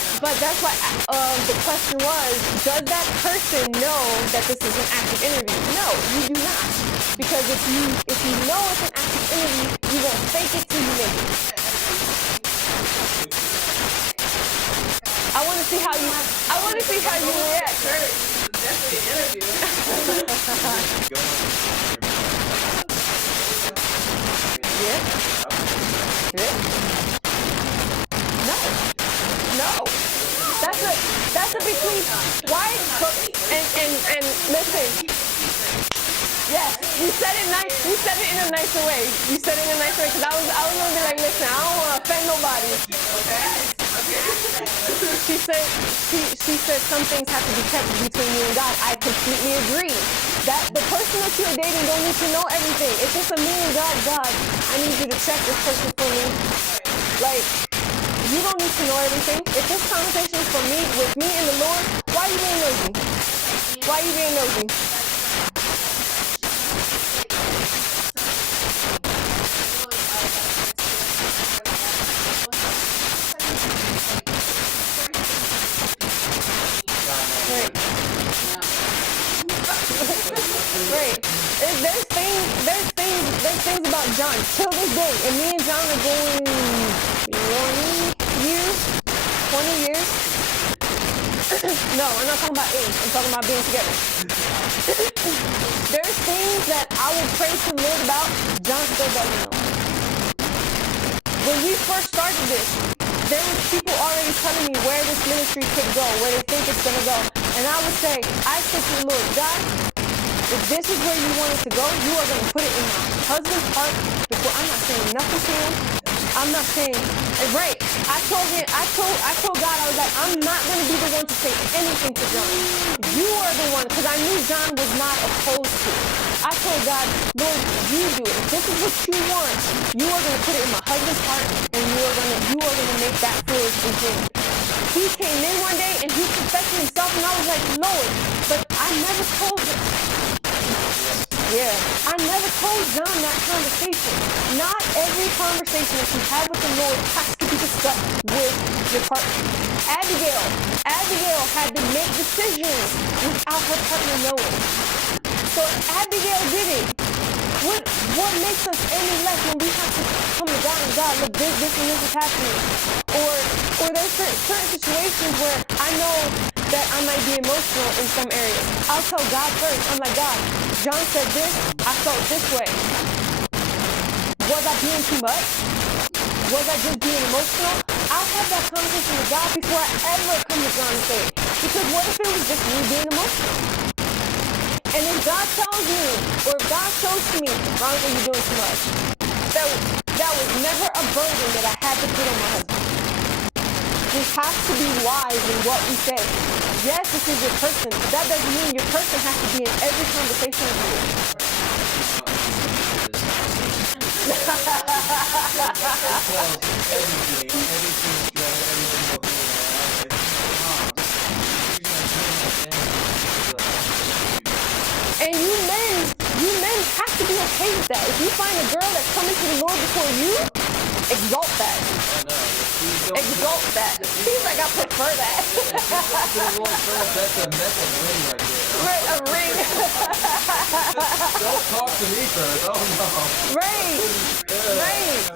the question was, does that person know that this is an active interview? No, you do not. Because if you know it's an active interview, you won't fake it till you make it. I want to see how you react. Definitely an interview. Yeah. No. That's a between. Why? And listen. Yes, you said it nice. You said it in a nicer way. Because I was gonna be like, listen, I don't want to offend nobody. She said some things have to be kept between you and God. I completely agree. That the person that you're dating don't need to know everything. It's just a me and God, I need you to check this person for me. Like, you don't need to know everything. If this conversation is for me, with me and the Lord, why are you being nosy? Right. There's things about John till this day, and me and John are going 20 years. No, I'm not talking about age. I'm talking about being together. There's things that I will pray to the Lord about. John still doesn't know. When we first started this, there was people already telling me where this ministry could go, where they think it's gonna go, and I said to the Lord, God, if this is where you want it to go, you are going to put it in my husband's heart before. I'm not saying nothing to him. I'm not saying, right. I told God, I was like, I'm not going to be the one to say anything to John. You are the one, because I knew John was not opposed to it. I told God, Lord, you do it. If this is what you want, you are going to put it in my husband's heart, and you are going to make that flourish in him. He came in one day and he confessed to himself, and I was like, Lord, but I never told him. Yeah, I never told John that conversation. Not every conversation that you have with the Lord has to be discussed with your partner. Abigail had to make decisions without her partner knowing. So Abigail did it. What makes us any less when we have to come to God and God, look, this and this is happening? Or there's certain situations where I know that I might be emotional in some areas. I'll tell God first. I'm like, God, John said this, I felt this way. Was I being too much? Was I just being emotional? I'll have that conversation with God before I ever come to John and say it. Because what if it was just me being emotional? And if God tells me, or if God shows to me, Veronica, you're doing too much, that was never a burden that I had to put on my husband. We have to be wise in what we say. Yes, this is your person, but that doesn't mean your person has to be in every conversation with you. And you men have to be okay with that. If you find a girl that's coming to the Lord before you, exalt that. Exalt that. He's like, I prefer that. That's a ring right there. Right, a ring. Don't talk to me first. Oh no. Right. Right.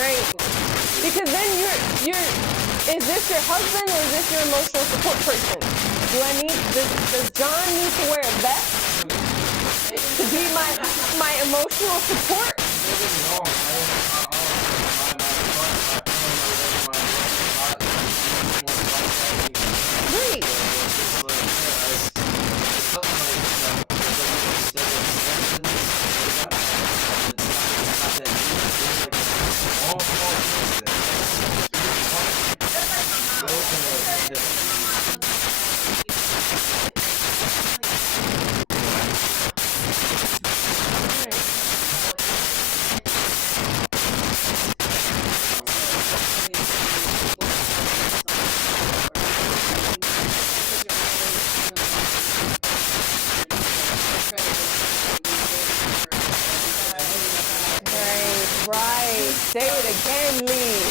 Right. Because then you're is this your husband or is this your emotional support person? Does John need to wear a vest to be my emotional support? Right. Right. Say it again, Lee.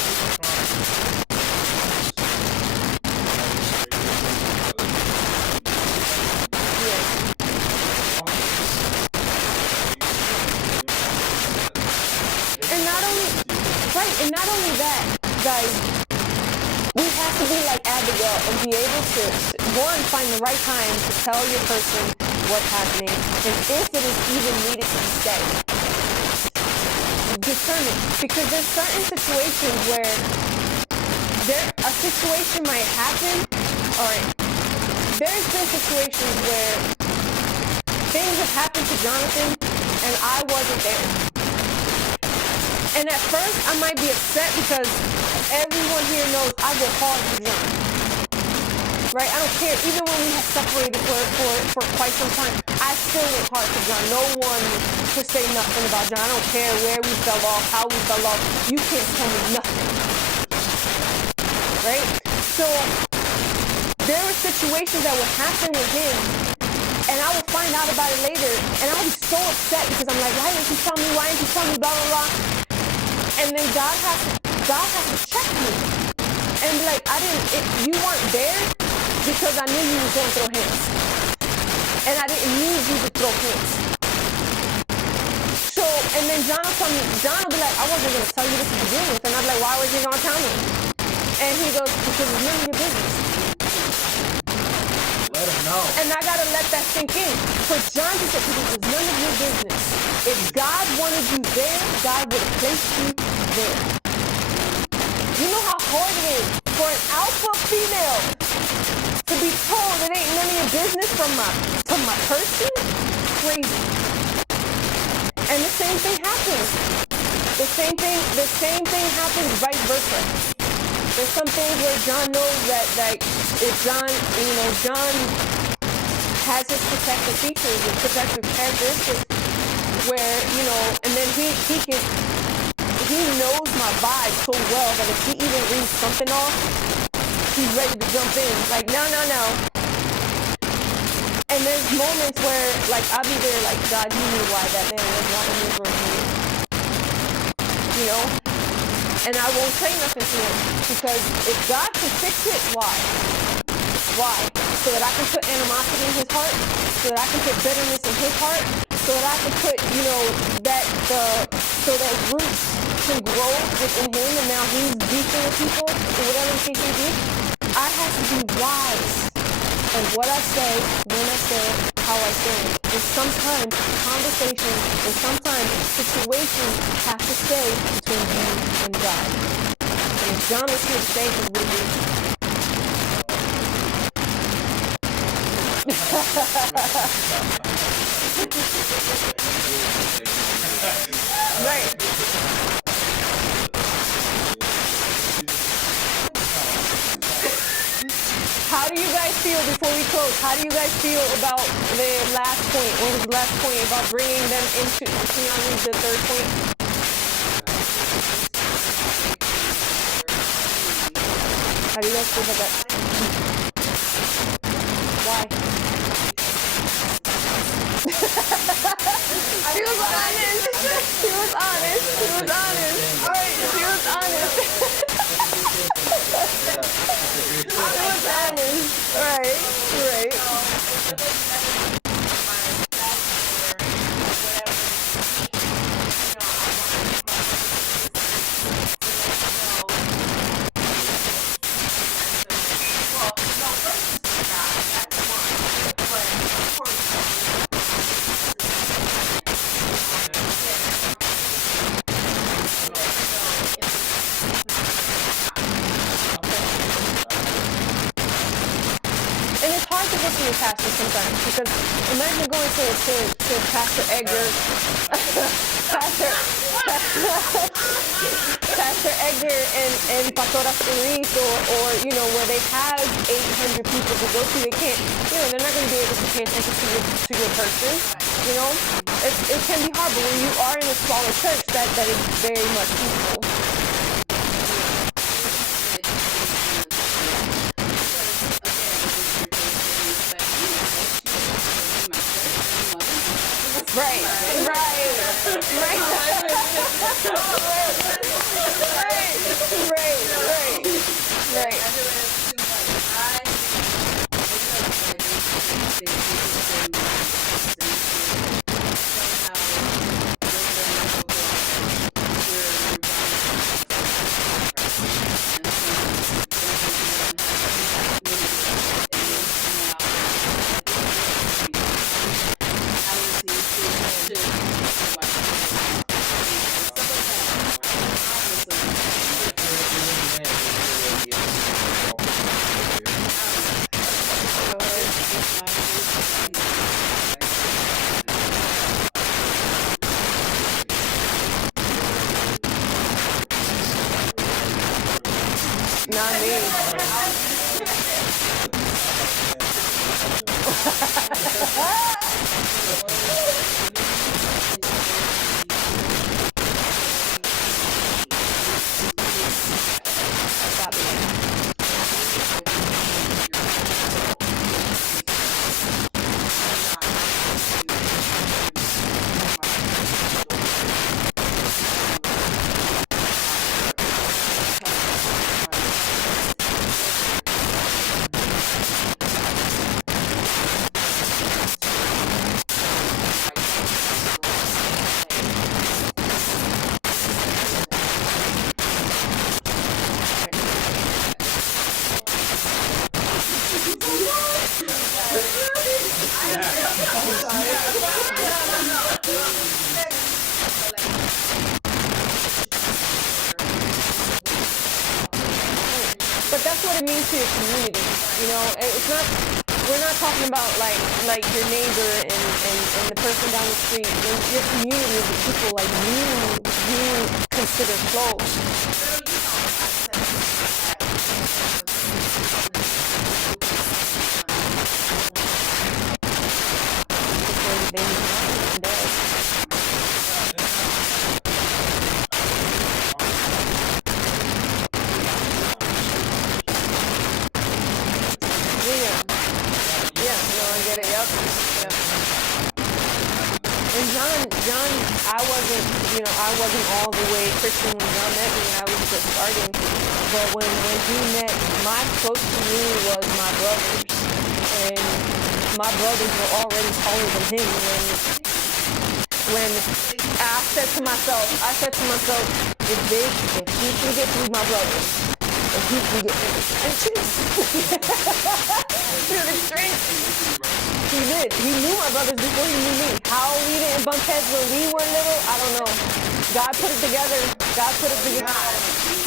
And not only that, guys, we have to be like Abigail and be able to, one, find the right time to tell your person what's happening, and if it is even needed to be said. Determine, because there's certain situations where a situation might happen, or there's been situations where things have happened to Jonathan and I wasn't there. And at first I might be upset because everyone here knows I go hard for John. Right? I don't care. Even when we had separated for quite some time, I still went hard for John. No one could say nothing about John. I don't care where we fell off, how we fell off. You can't tell me nothing. Right? So there were situations that would happen with him, and I would find out about it later, and I would be so upset because I'm like, why didn't you tell me? Why didn't you tell me? Blah, blah, blah. And then God has to check me and be like, you weren't there because I knew you was going to throw hands. And I didn't need you to throw hands. So, and then John will be like, I wasn't going to tell you this to begin with. And I'm like, why was you going to tell me? And he goes, because it's none of your business. Let him know. And I got to let that sink in. For John to say, because it's none of your business. If God wanted you there, God would have placed you there. You know how hard it is for an alpha female to be told it ain't none of your business from my person? Crazy. And the same thing happens. The same thing happens vice versa. There's some things where John knows that if John, John has his protective features and protective characteristics where, and then he knows my vibe so well that if he even reads something off, he's ready to jump in. Like, no. And there's moments where, like, I'll be there, like, God, you knew why that man was not in this room. And I won't say nothing to him, because if God can fix it, why? Why? So that I can put animosity in his heart, so that I can put bitterness in his heart, so that I can put, so that roots can grow within him, and now he's beefing with people, or whatever the case may be. I have to be wise in what I say, when I say it, how I say it. And sometimes conversations and sometimes situations have to stay between you and God. And if John was here to say this, would be right. How do you guys feel before we close? How do you guys feel about the last point? What was the last point about bringing them into? Can y'all read the third point? How do you guys feel about that? Why? She was honest. She was honest. She was honest. All right, she was honest. Right. Your pastor sometimes, because imagine going to Pastor Edgar Pastor Edgar and Pastora Cerise or where they have 800 people to go to. They can't, they're not going to be able to pay attention to your person. It can be hard, but when you are in a smaller church, that is very much peaceful. Right. Not me. But that's what it means to your community. It's not. We're not talking about like your neighbor and the person down the street. Your community is the people like you consider close. get it. Yep. Yep. And John, I wasn't all the way Christian when John met me. I was just starting. But when he met, my close community was my brothers. And my brothers were already taller than him when I said to myself, if he can get through my brothers, if he can get through the trenches, through the strength, he did. He knew my brothers before he knew me. How we didn't bump heads when we were little, I don't know. God put it together.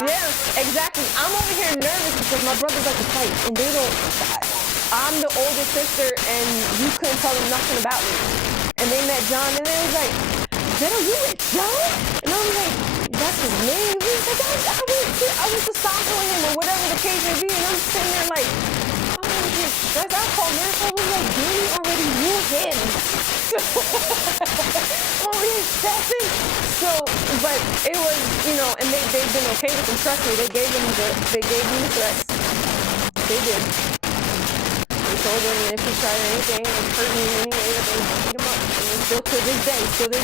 Yeah, exactly. I'm over here nervous because my brothers like to fight, and they don't. I'm the oldest sister, and you couldn't tell them nothing about me. And they met John, and they was like, "Jenna, you met John?" And I was like, "That's his name." He was like, I went to soccer with him, or whatever the case may be. And I'm sitting there like, guys, I called Miracle. I was like, Danny already knew him. I'm over here stressing. So, but it was, and they've been okay with him. Trust me, they gave him the threats. They did. They told him if he tried anything or hurt me in any way, that they would beat him up. And still to this day, 20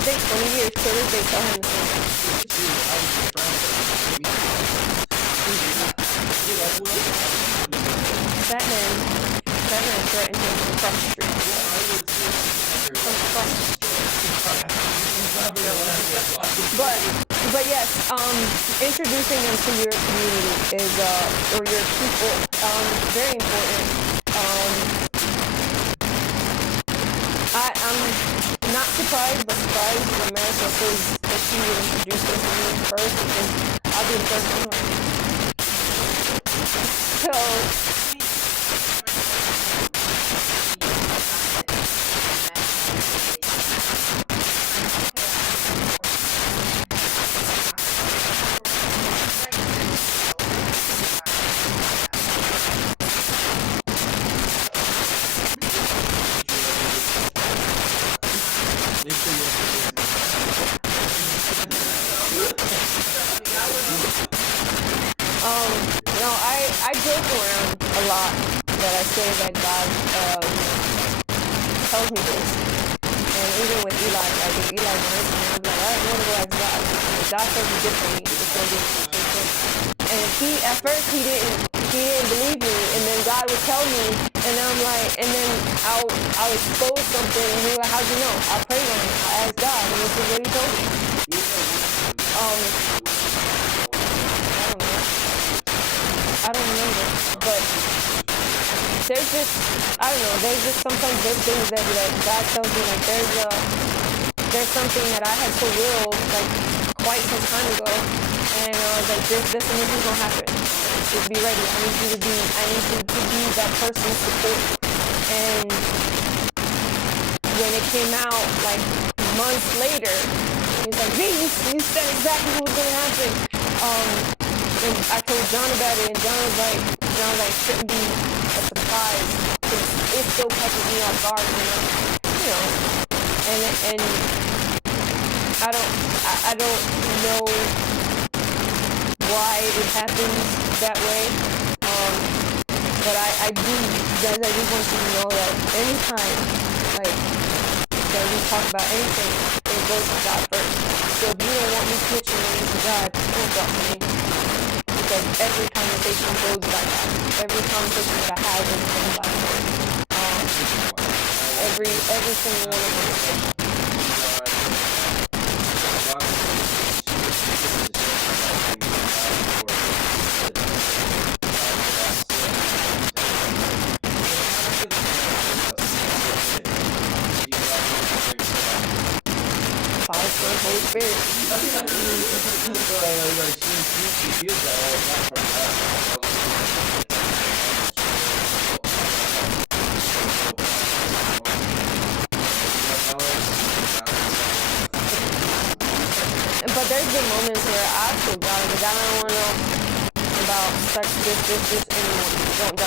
years, to this day, tell him the same. Batman threatened him from across the street. But yes, introducing them to your community is or your people, very important. I'm not surprised, but surprised when America says that she would introduce them to me first, because I'll be the first one. So. I joke around a lot that I say that God tells me this. And even with Eli, like if Eli wants me, I'm like, I want to go ask God. If God tells me differently, it's going to be different. And at first he didn't believe me, and then God would tell me, and I'm like, and then I'll expose something, and he's like, how'd you know? I prayed on it. I asked God, and this is what he told me. I don't remember, but there's just, I don't know, sometimes there's things that God tells me, like there's something that I had to will, like, quite some time ago, and I was like, this and this is gonna happen. Just be ready. I need you to be that person's support. And when it came out, like, months later, he's like, V, you said exactly what was gonna happen. And I told John about it, and John was like, shouldn't be a surprise, because it still catches me off guard, and I don't know why it happens that way, but I do, guys, I just want you to know that anytime, like, that we talk about anything, it goes to God first. So if you don't want me pitching to God, don't talk to me. Because every conversation goes by God. Every conversation that I have is goes by God. Every single one of them. Father, Son, Holy Spirit. But there's been moments where I feel God, like, I don't want to know about sex, this anymore. Don't.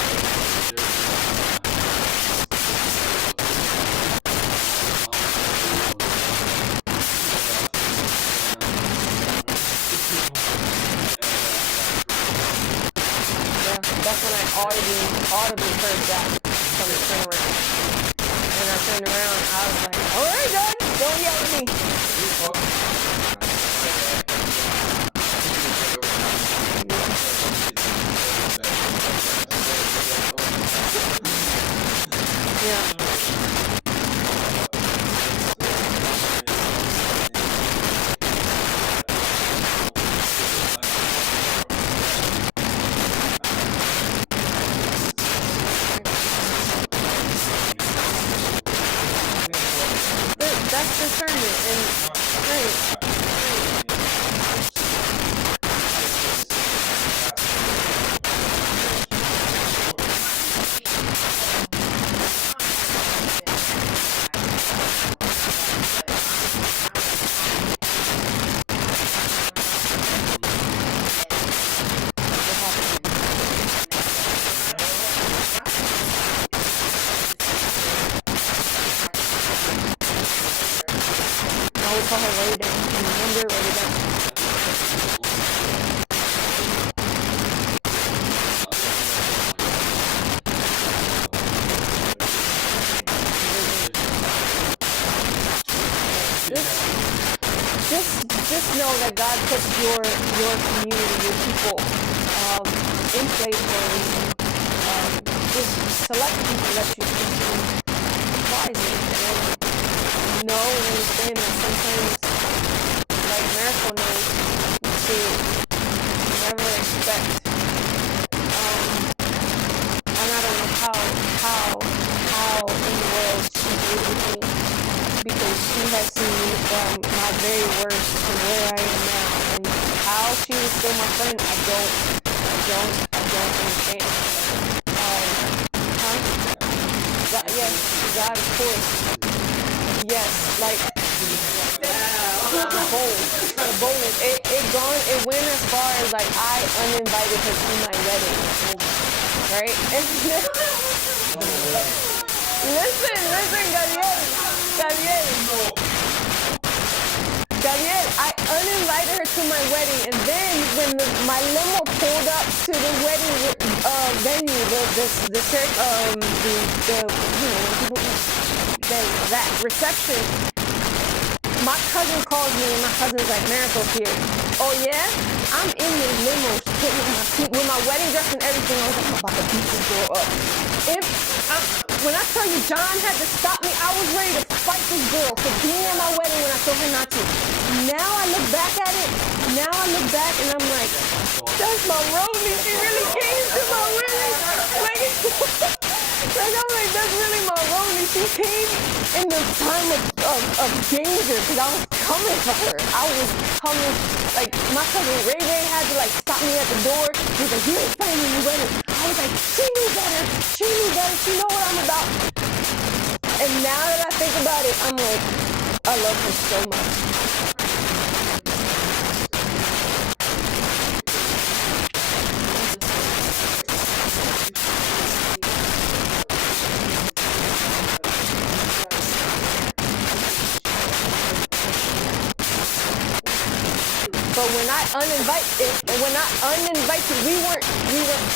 That's when I audibly heard that from the turnaround. see. Yeah. That's discernment and right. I would call her write it down. Remember, write it down. Just know that God puts your community, your people, in place for a reason. Just select people that you think wisely. And know and understand that sometimes, like Miracle knows, to never expect. And I don't know how in the world she did with me, because she has seen me from my very worst to where I am now, and how she was still my friend, I don't understand. Yes, God, of course. Yes, like the boldness. It went as far as like I uninvited her to my wedding, right? And Gabriel, I uninvited her to my wedding, and then when my limo pulled up to the wedding venue, that reception, my cousin calls me, and my cousin's like, Miracle's here. Oh yeah? I'm in the limo with my wedding dress and everything. I was like, I'm about to beat this girl up. When I tell you John had to stop me, I was ready to fight this girl for being at my wedding when I told her not to. Now I look back at it, and I'm like, that's my Rosie. She really came to my wedding. I'm like, that's really my Rosie. She came in the time of danger, because I was coming for her. I was coming, like, my cousin Ray had to, like, stop me at the door. He was like, you ain't fighting when you wedding. I was like, she knew better. She know what I'm about. And now that I think about it, I'm like, I love her so much. But when I uninvited, we weren't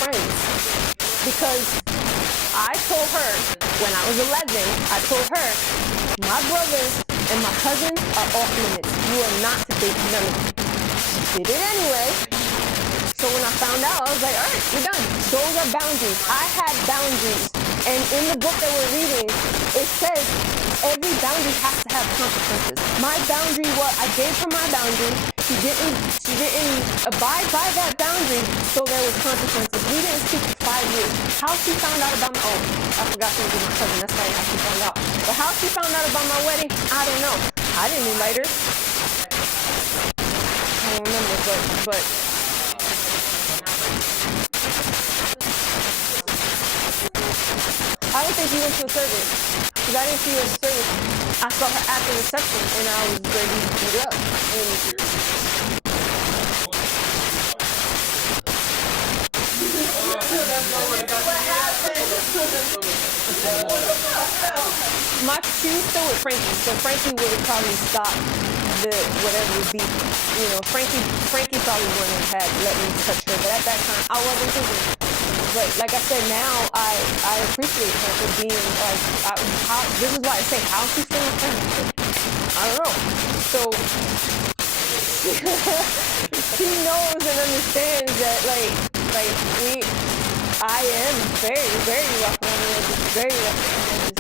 friends, because I told her when I was 11, I told her, my brothers and my cousins are off limits. You are not to date none of them. She did it anyway. So when I found out, I was like, all right, we're done. Those are boundaries. I had boundaries. And in the book that we're reading, it says every boundary has to have consequences. My boundary, I gave her my boundary. She didn't abide by that boundary, so there was consequences. We didn't speak for 5 years. How she found out about I forgot she was my cousin. That's probably how she found out. But how she found out about my wedding, I don't know. I didn't invite her. I don't remember, but I don't think you went to a service, because I didn't see her at the service. I saw her at the reception, and I was ready to beat her up. She was still with Frankie, so Frankie would have probably stopped whatever beat. Frankie probably wouldn't have had let me touch her, but at that time I wasn't thinking. But like I said, now I appreciate her for being like, this is why I say, how she still a friend? I don't know. So she knows and understands that I am very, very rough on it, very rough on it.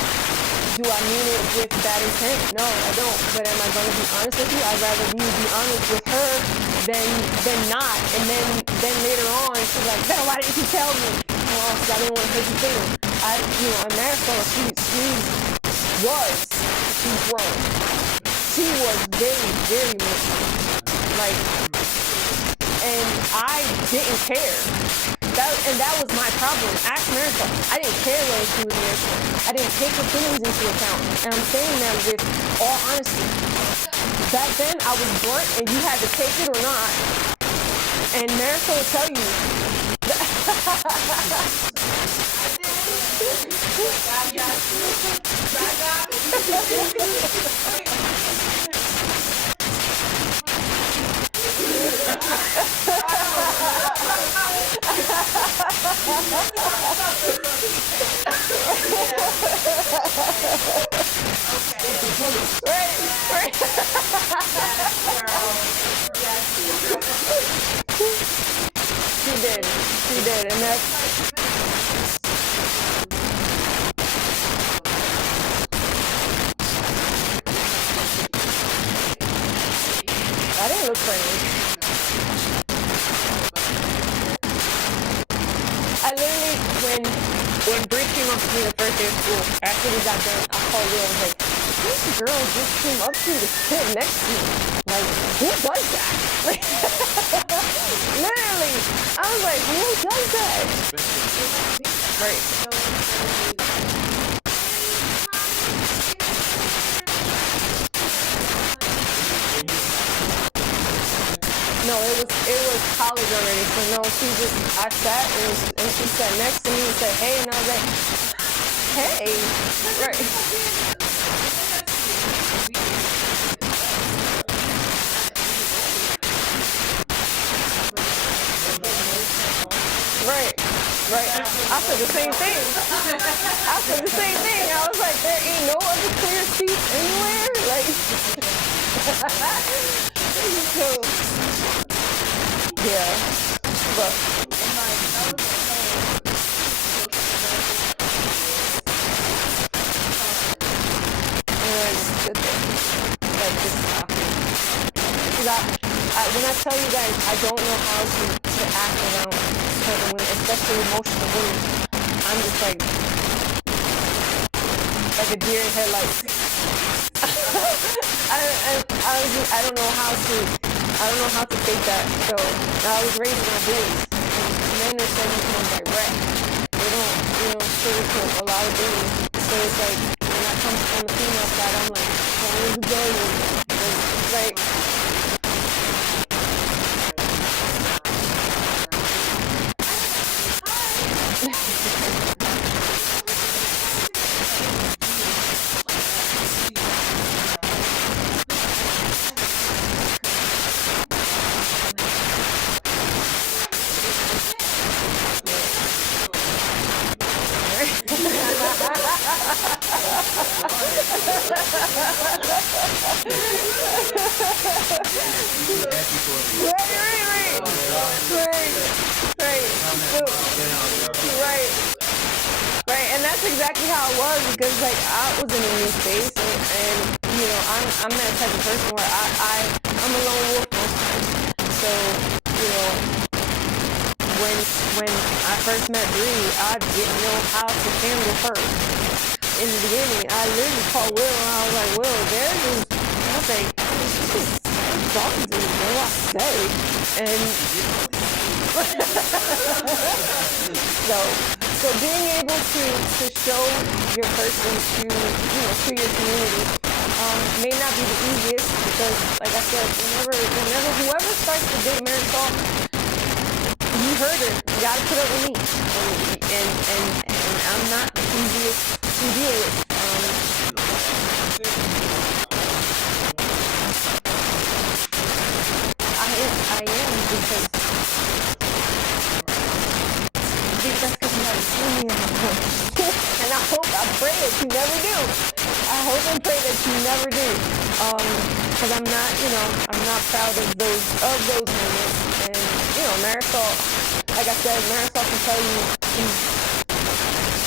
Do I mean it with bad intent? No, I don't. But am I gonna be honest with you? I'd rather you be honest with her than not. And then later on she's like, "Then why didn't you tell me?" Well, because I didn't want to hurt your feelings. In Marisol, she's grown. She was very, very mean. And I didn't care. That was my problem. Ask Marisol. I didn't care whether she was there for. I didn't take her feelings into account. And I'm saying that with all honesty. Back then, I was blunt and you had to take it or not. And Marisol will tell you. Right. She did, and that's. I didn't look for any. I literally, when Bree came up to me the first day of school, after we got done, I called Will and was like, this girl just came up to me to sit next to me. Like, who does that? Like, literally, I was like, who does that? Right. No, it was college already. So no, I sat and she sat next to me and said, hey, and I was like, hey, right. Right. I said the same thing. I was like, there ain't no other clear seats anywhere. Like, so, yeah. But when I tell you guys, I don't know how to act around certain women, especially emotional women. I'm just like a deer in headlights. I don't know how to fake that. So I was raised in a blaze. Men are saying more direct. They don't sugarcoat a lot of things. So it's like when that comes from the female side, I'm like, where's the game? It's like. Right, and that's exactly how it was because like I was in a new space and I'm that type of person where I'm a lone wolf most times. So, when I first met Bree, I didn't know how to handle her. In the beginning, I literally called Will and I was like, Will, I was like, I'm talking to you, what do I say? And so being able to show your person to your community may not be the easiest because, like I said, whenever whoever starts to date Marisol, you heard her. You gotta put up with me, and I'm not the easiest to deal with. I am because that's because you haven't seen me anymore. And I pray that you never do. I hope and pray that never do. Because I'm not, I'm not proud of those moments. And, Marisol, like I said, Marisol can tell you,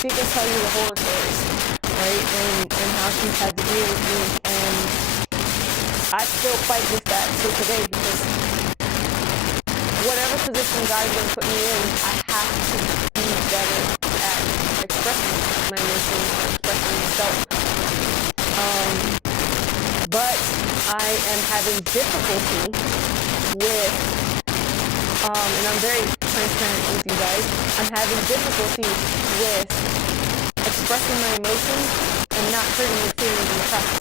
she can tell you the horror stories, right? And how she's had to deal with me. And I still fight with that till today because whatever position God's going to put me in, I have to be better at expressing my emotions, expressing myself. But I am having difficulty with, and I'm very transparent with you guys, I'm having difficulty with expressing my emotions and not hurting your feelings in the process.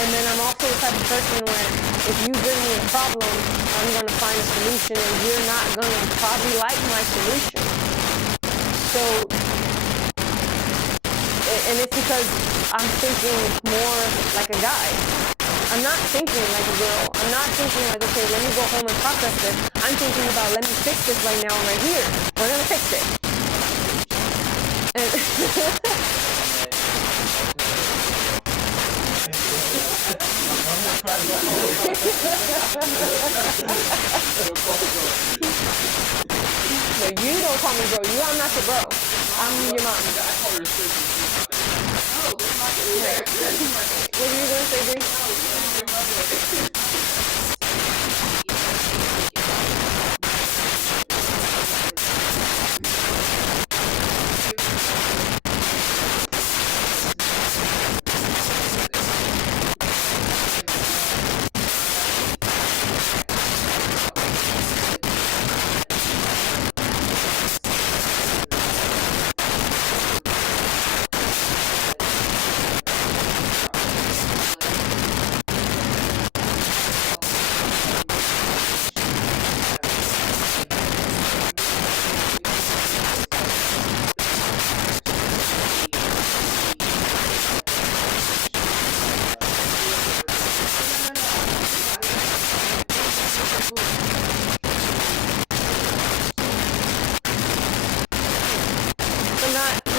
And then I'm also the type of person where if you bring me a problem, I'm going to find a solution and you're not going to probably like my solution. So, and it's because I'm thinking more like a guy. I'm not thinking like a girl. I'm not thinking like, okay, let me go home and process this. I'm thinking about, let me fix this right now, right here. We're going to fix it. And No, you don't call me bro. I'm not your bro. I'm your mom. Right. What are you going to say, Bree?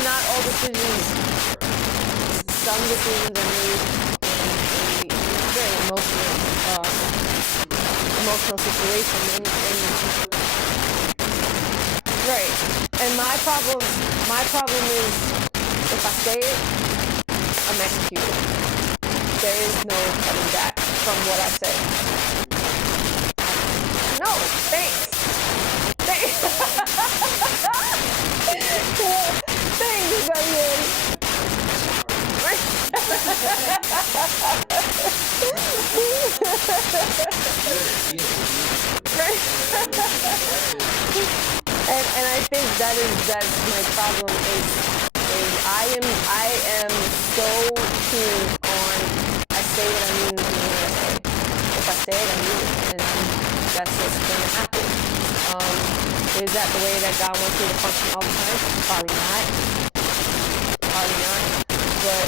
Not all decisions. Some decisions are made in a very emotional situation, and right. And my problem is if I say it, I'm executed. There is no coming back from what I say. No, thanks. Thanks, Daniel. And I think that's my problem is I am so keen on I say what I mean and I mean what I say. If I say it, I mean it, and that's what's going to happen. Is that the way that God wants me to function all the time? Probably not. But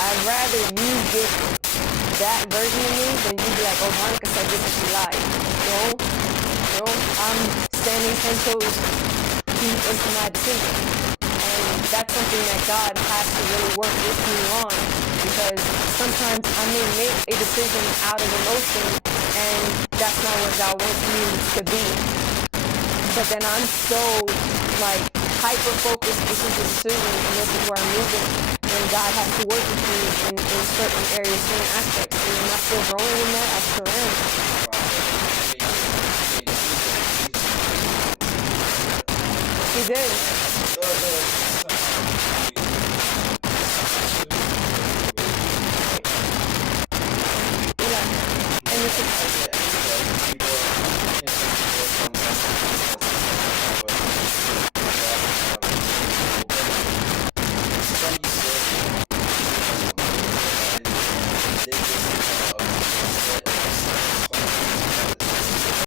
I'd rather you get that version of me than you be like, oh, Monica said this and she lied. No, I'm standing 10 toes deep into my decision. And that's something that God has to really work with me on, because sometimes I may make a decision out of emotion and that's not what God wants me to be. But then I'm so hyper focused, this is the decision and this is where I'm moving, and God has to work with me in certain areas, certain aspects. And am I still growing in that? I sure am. He did.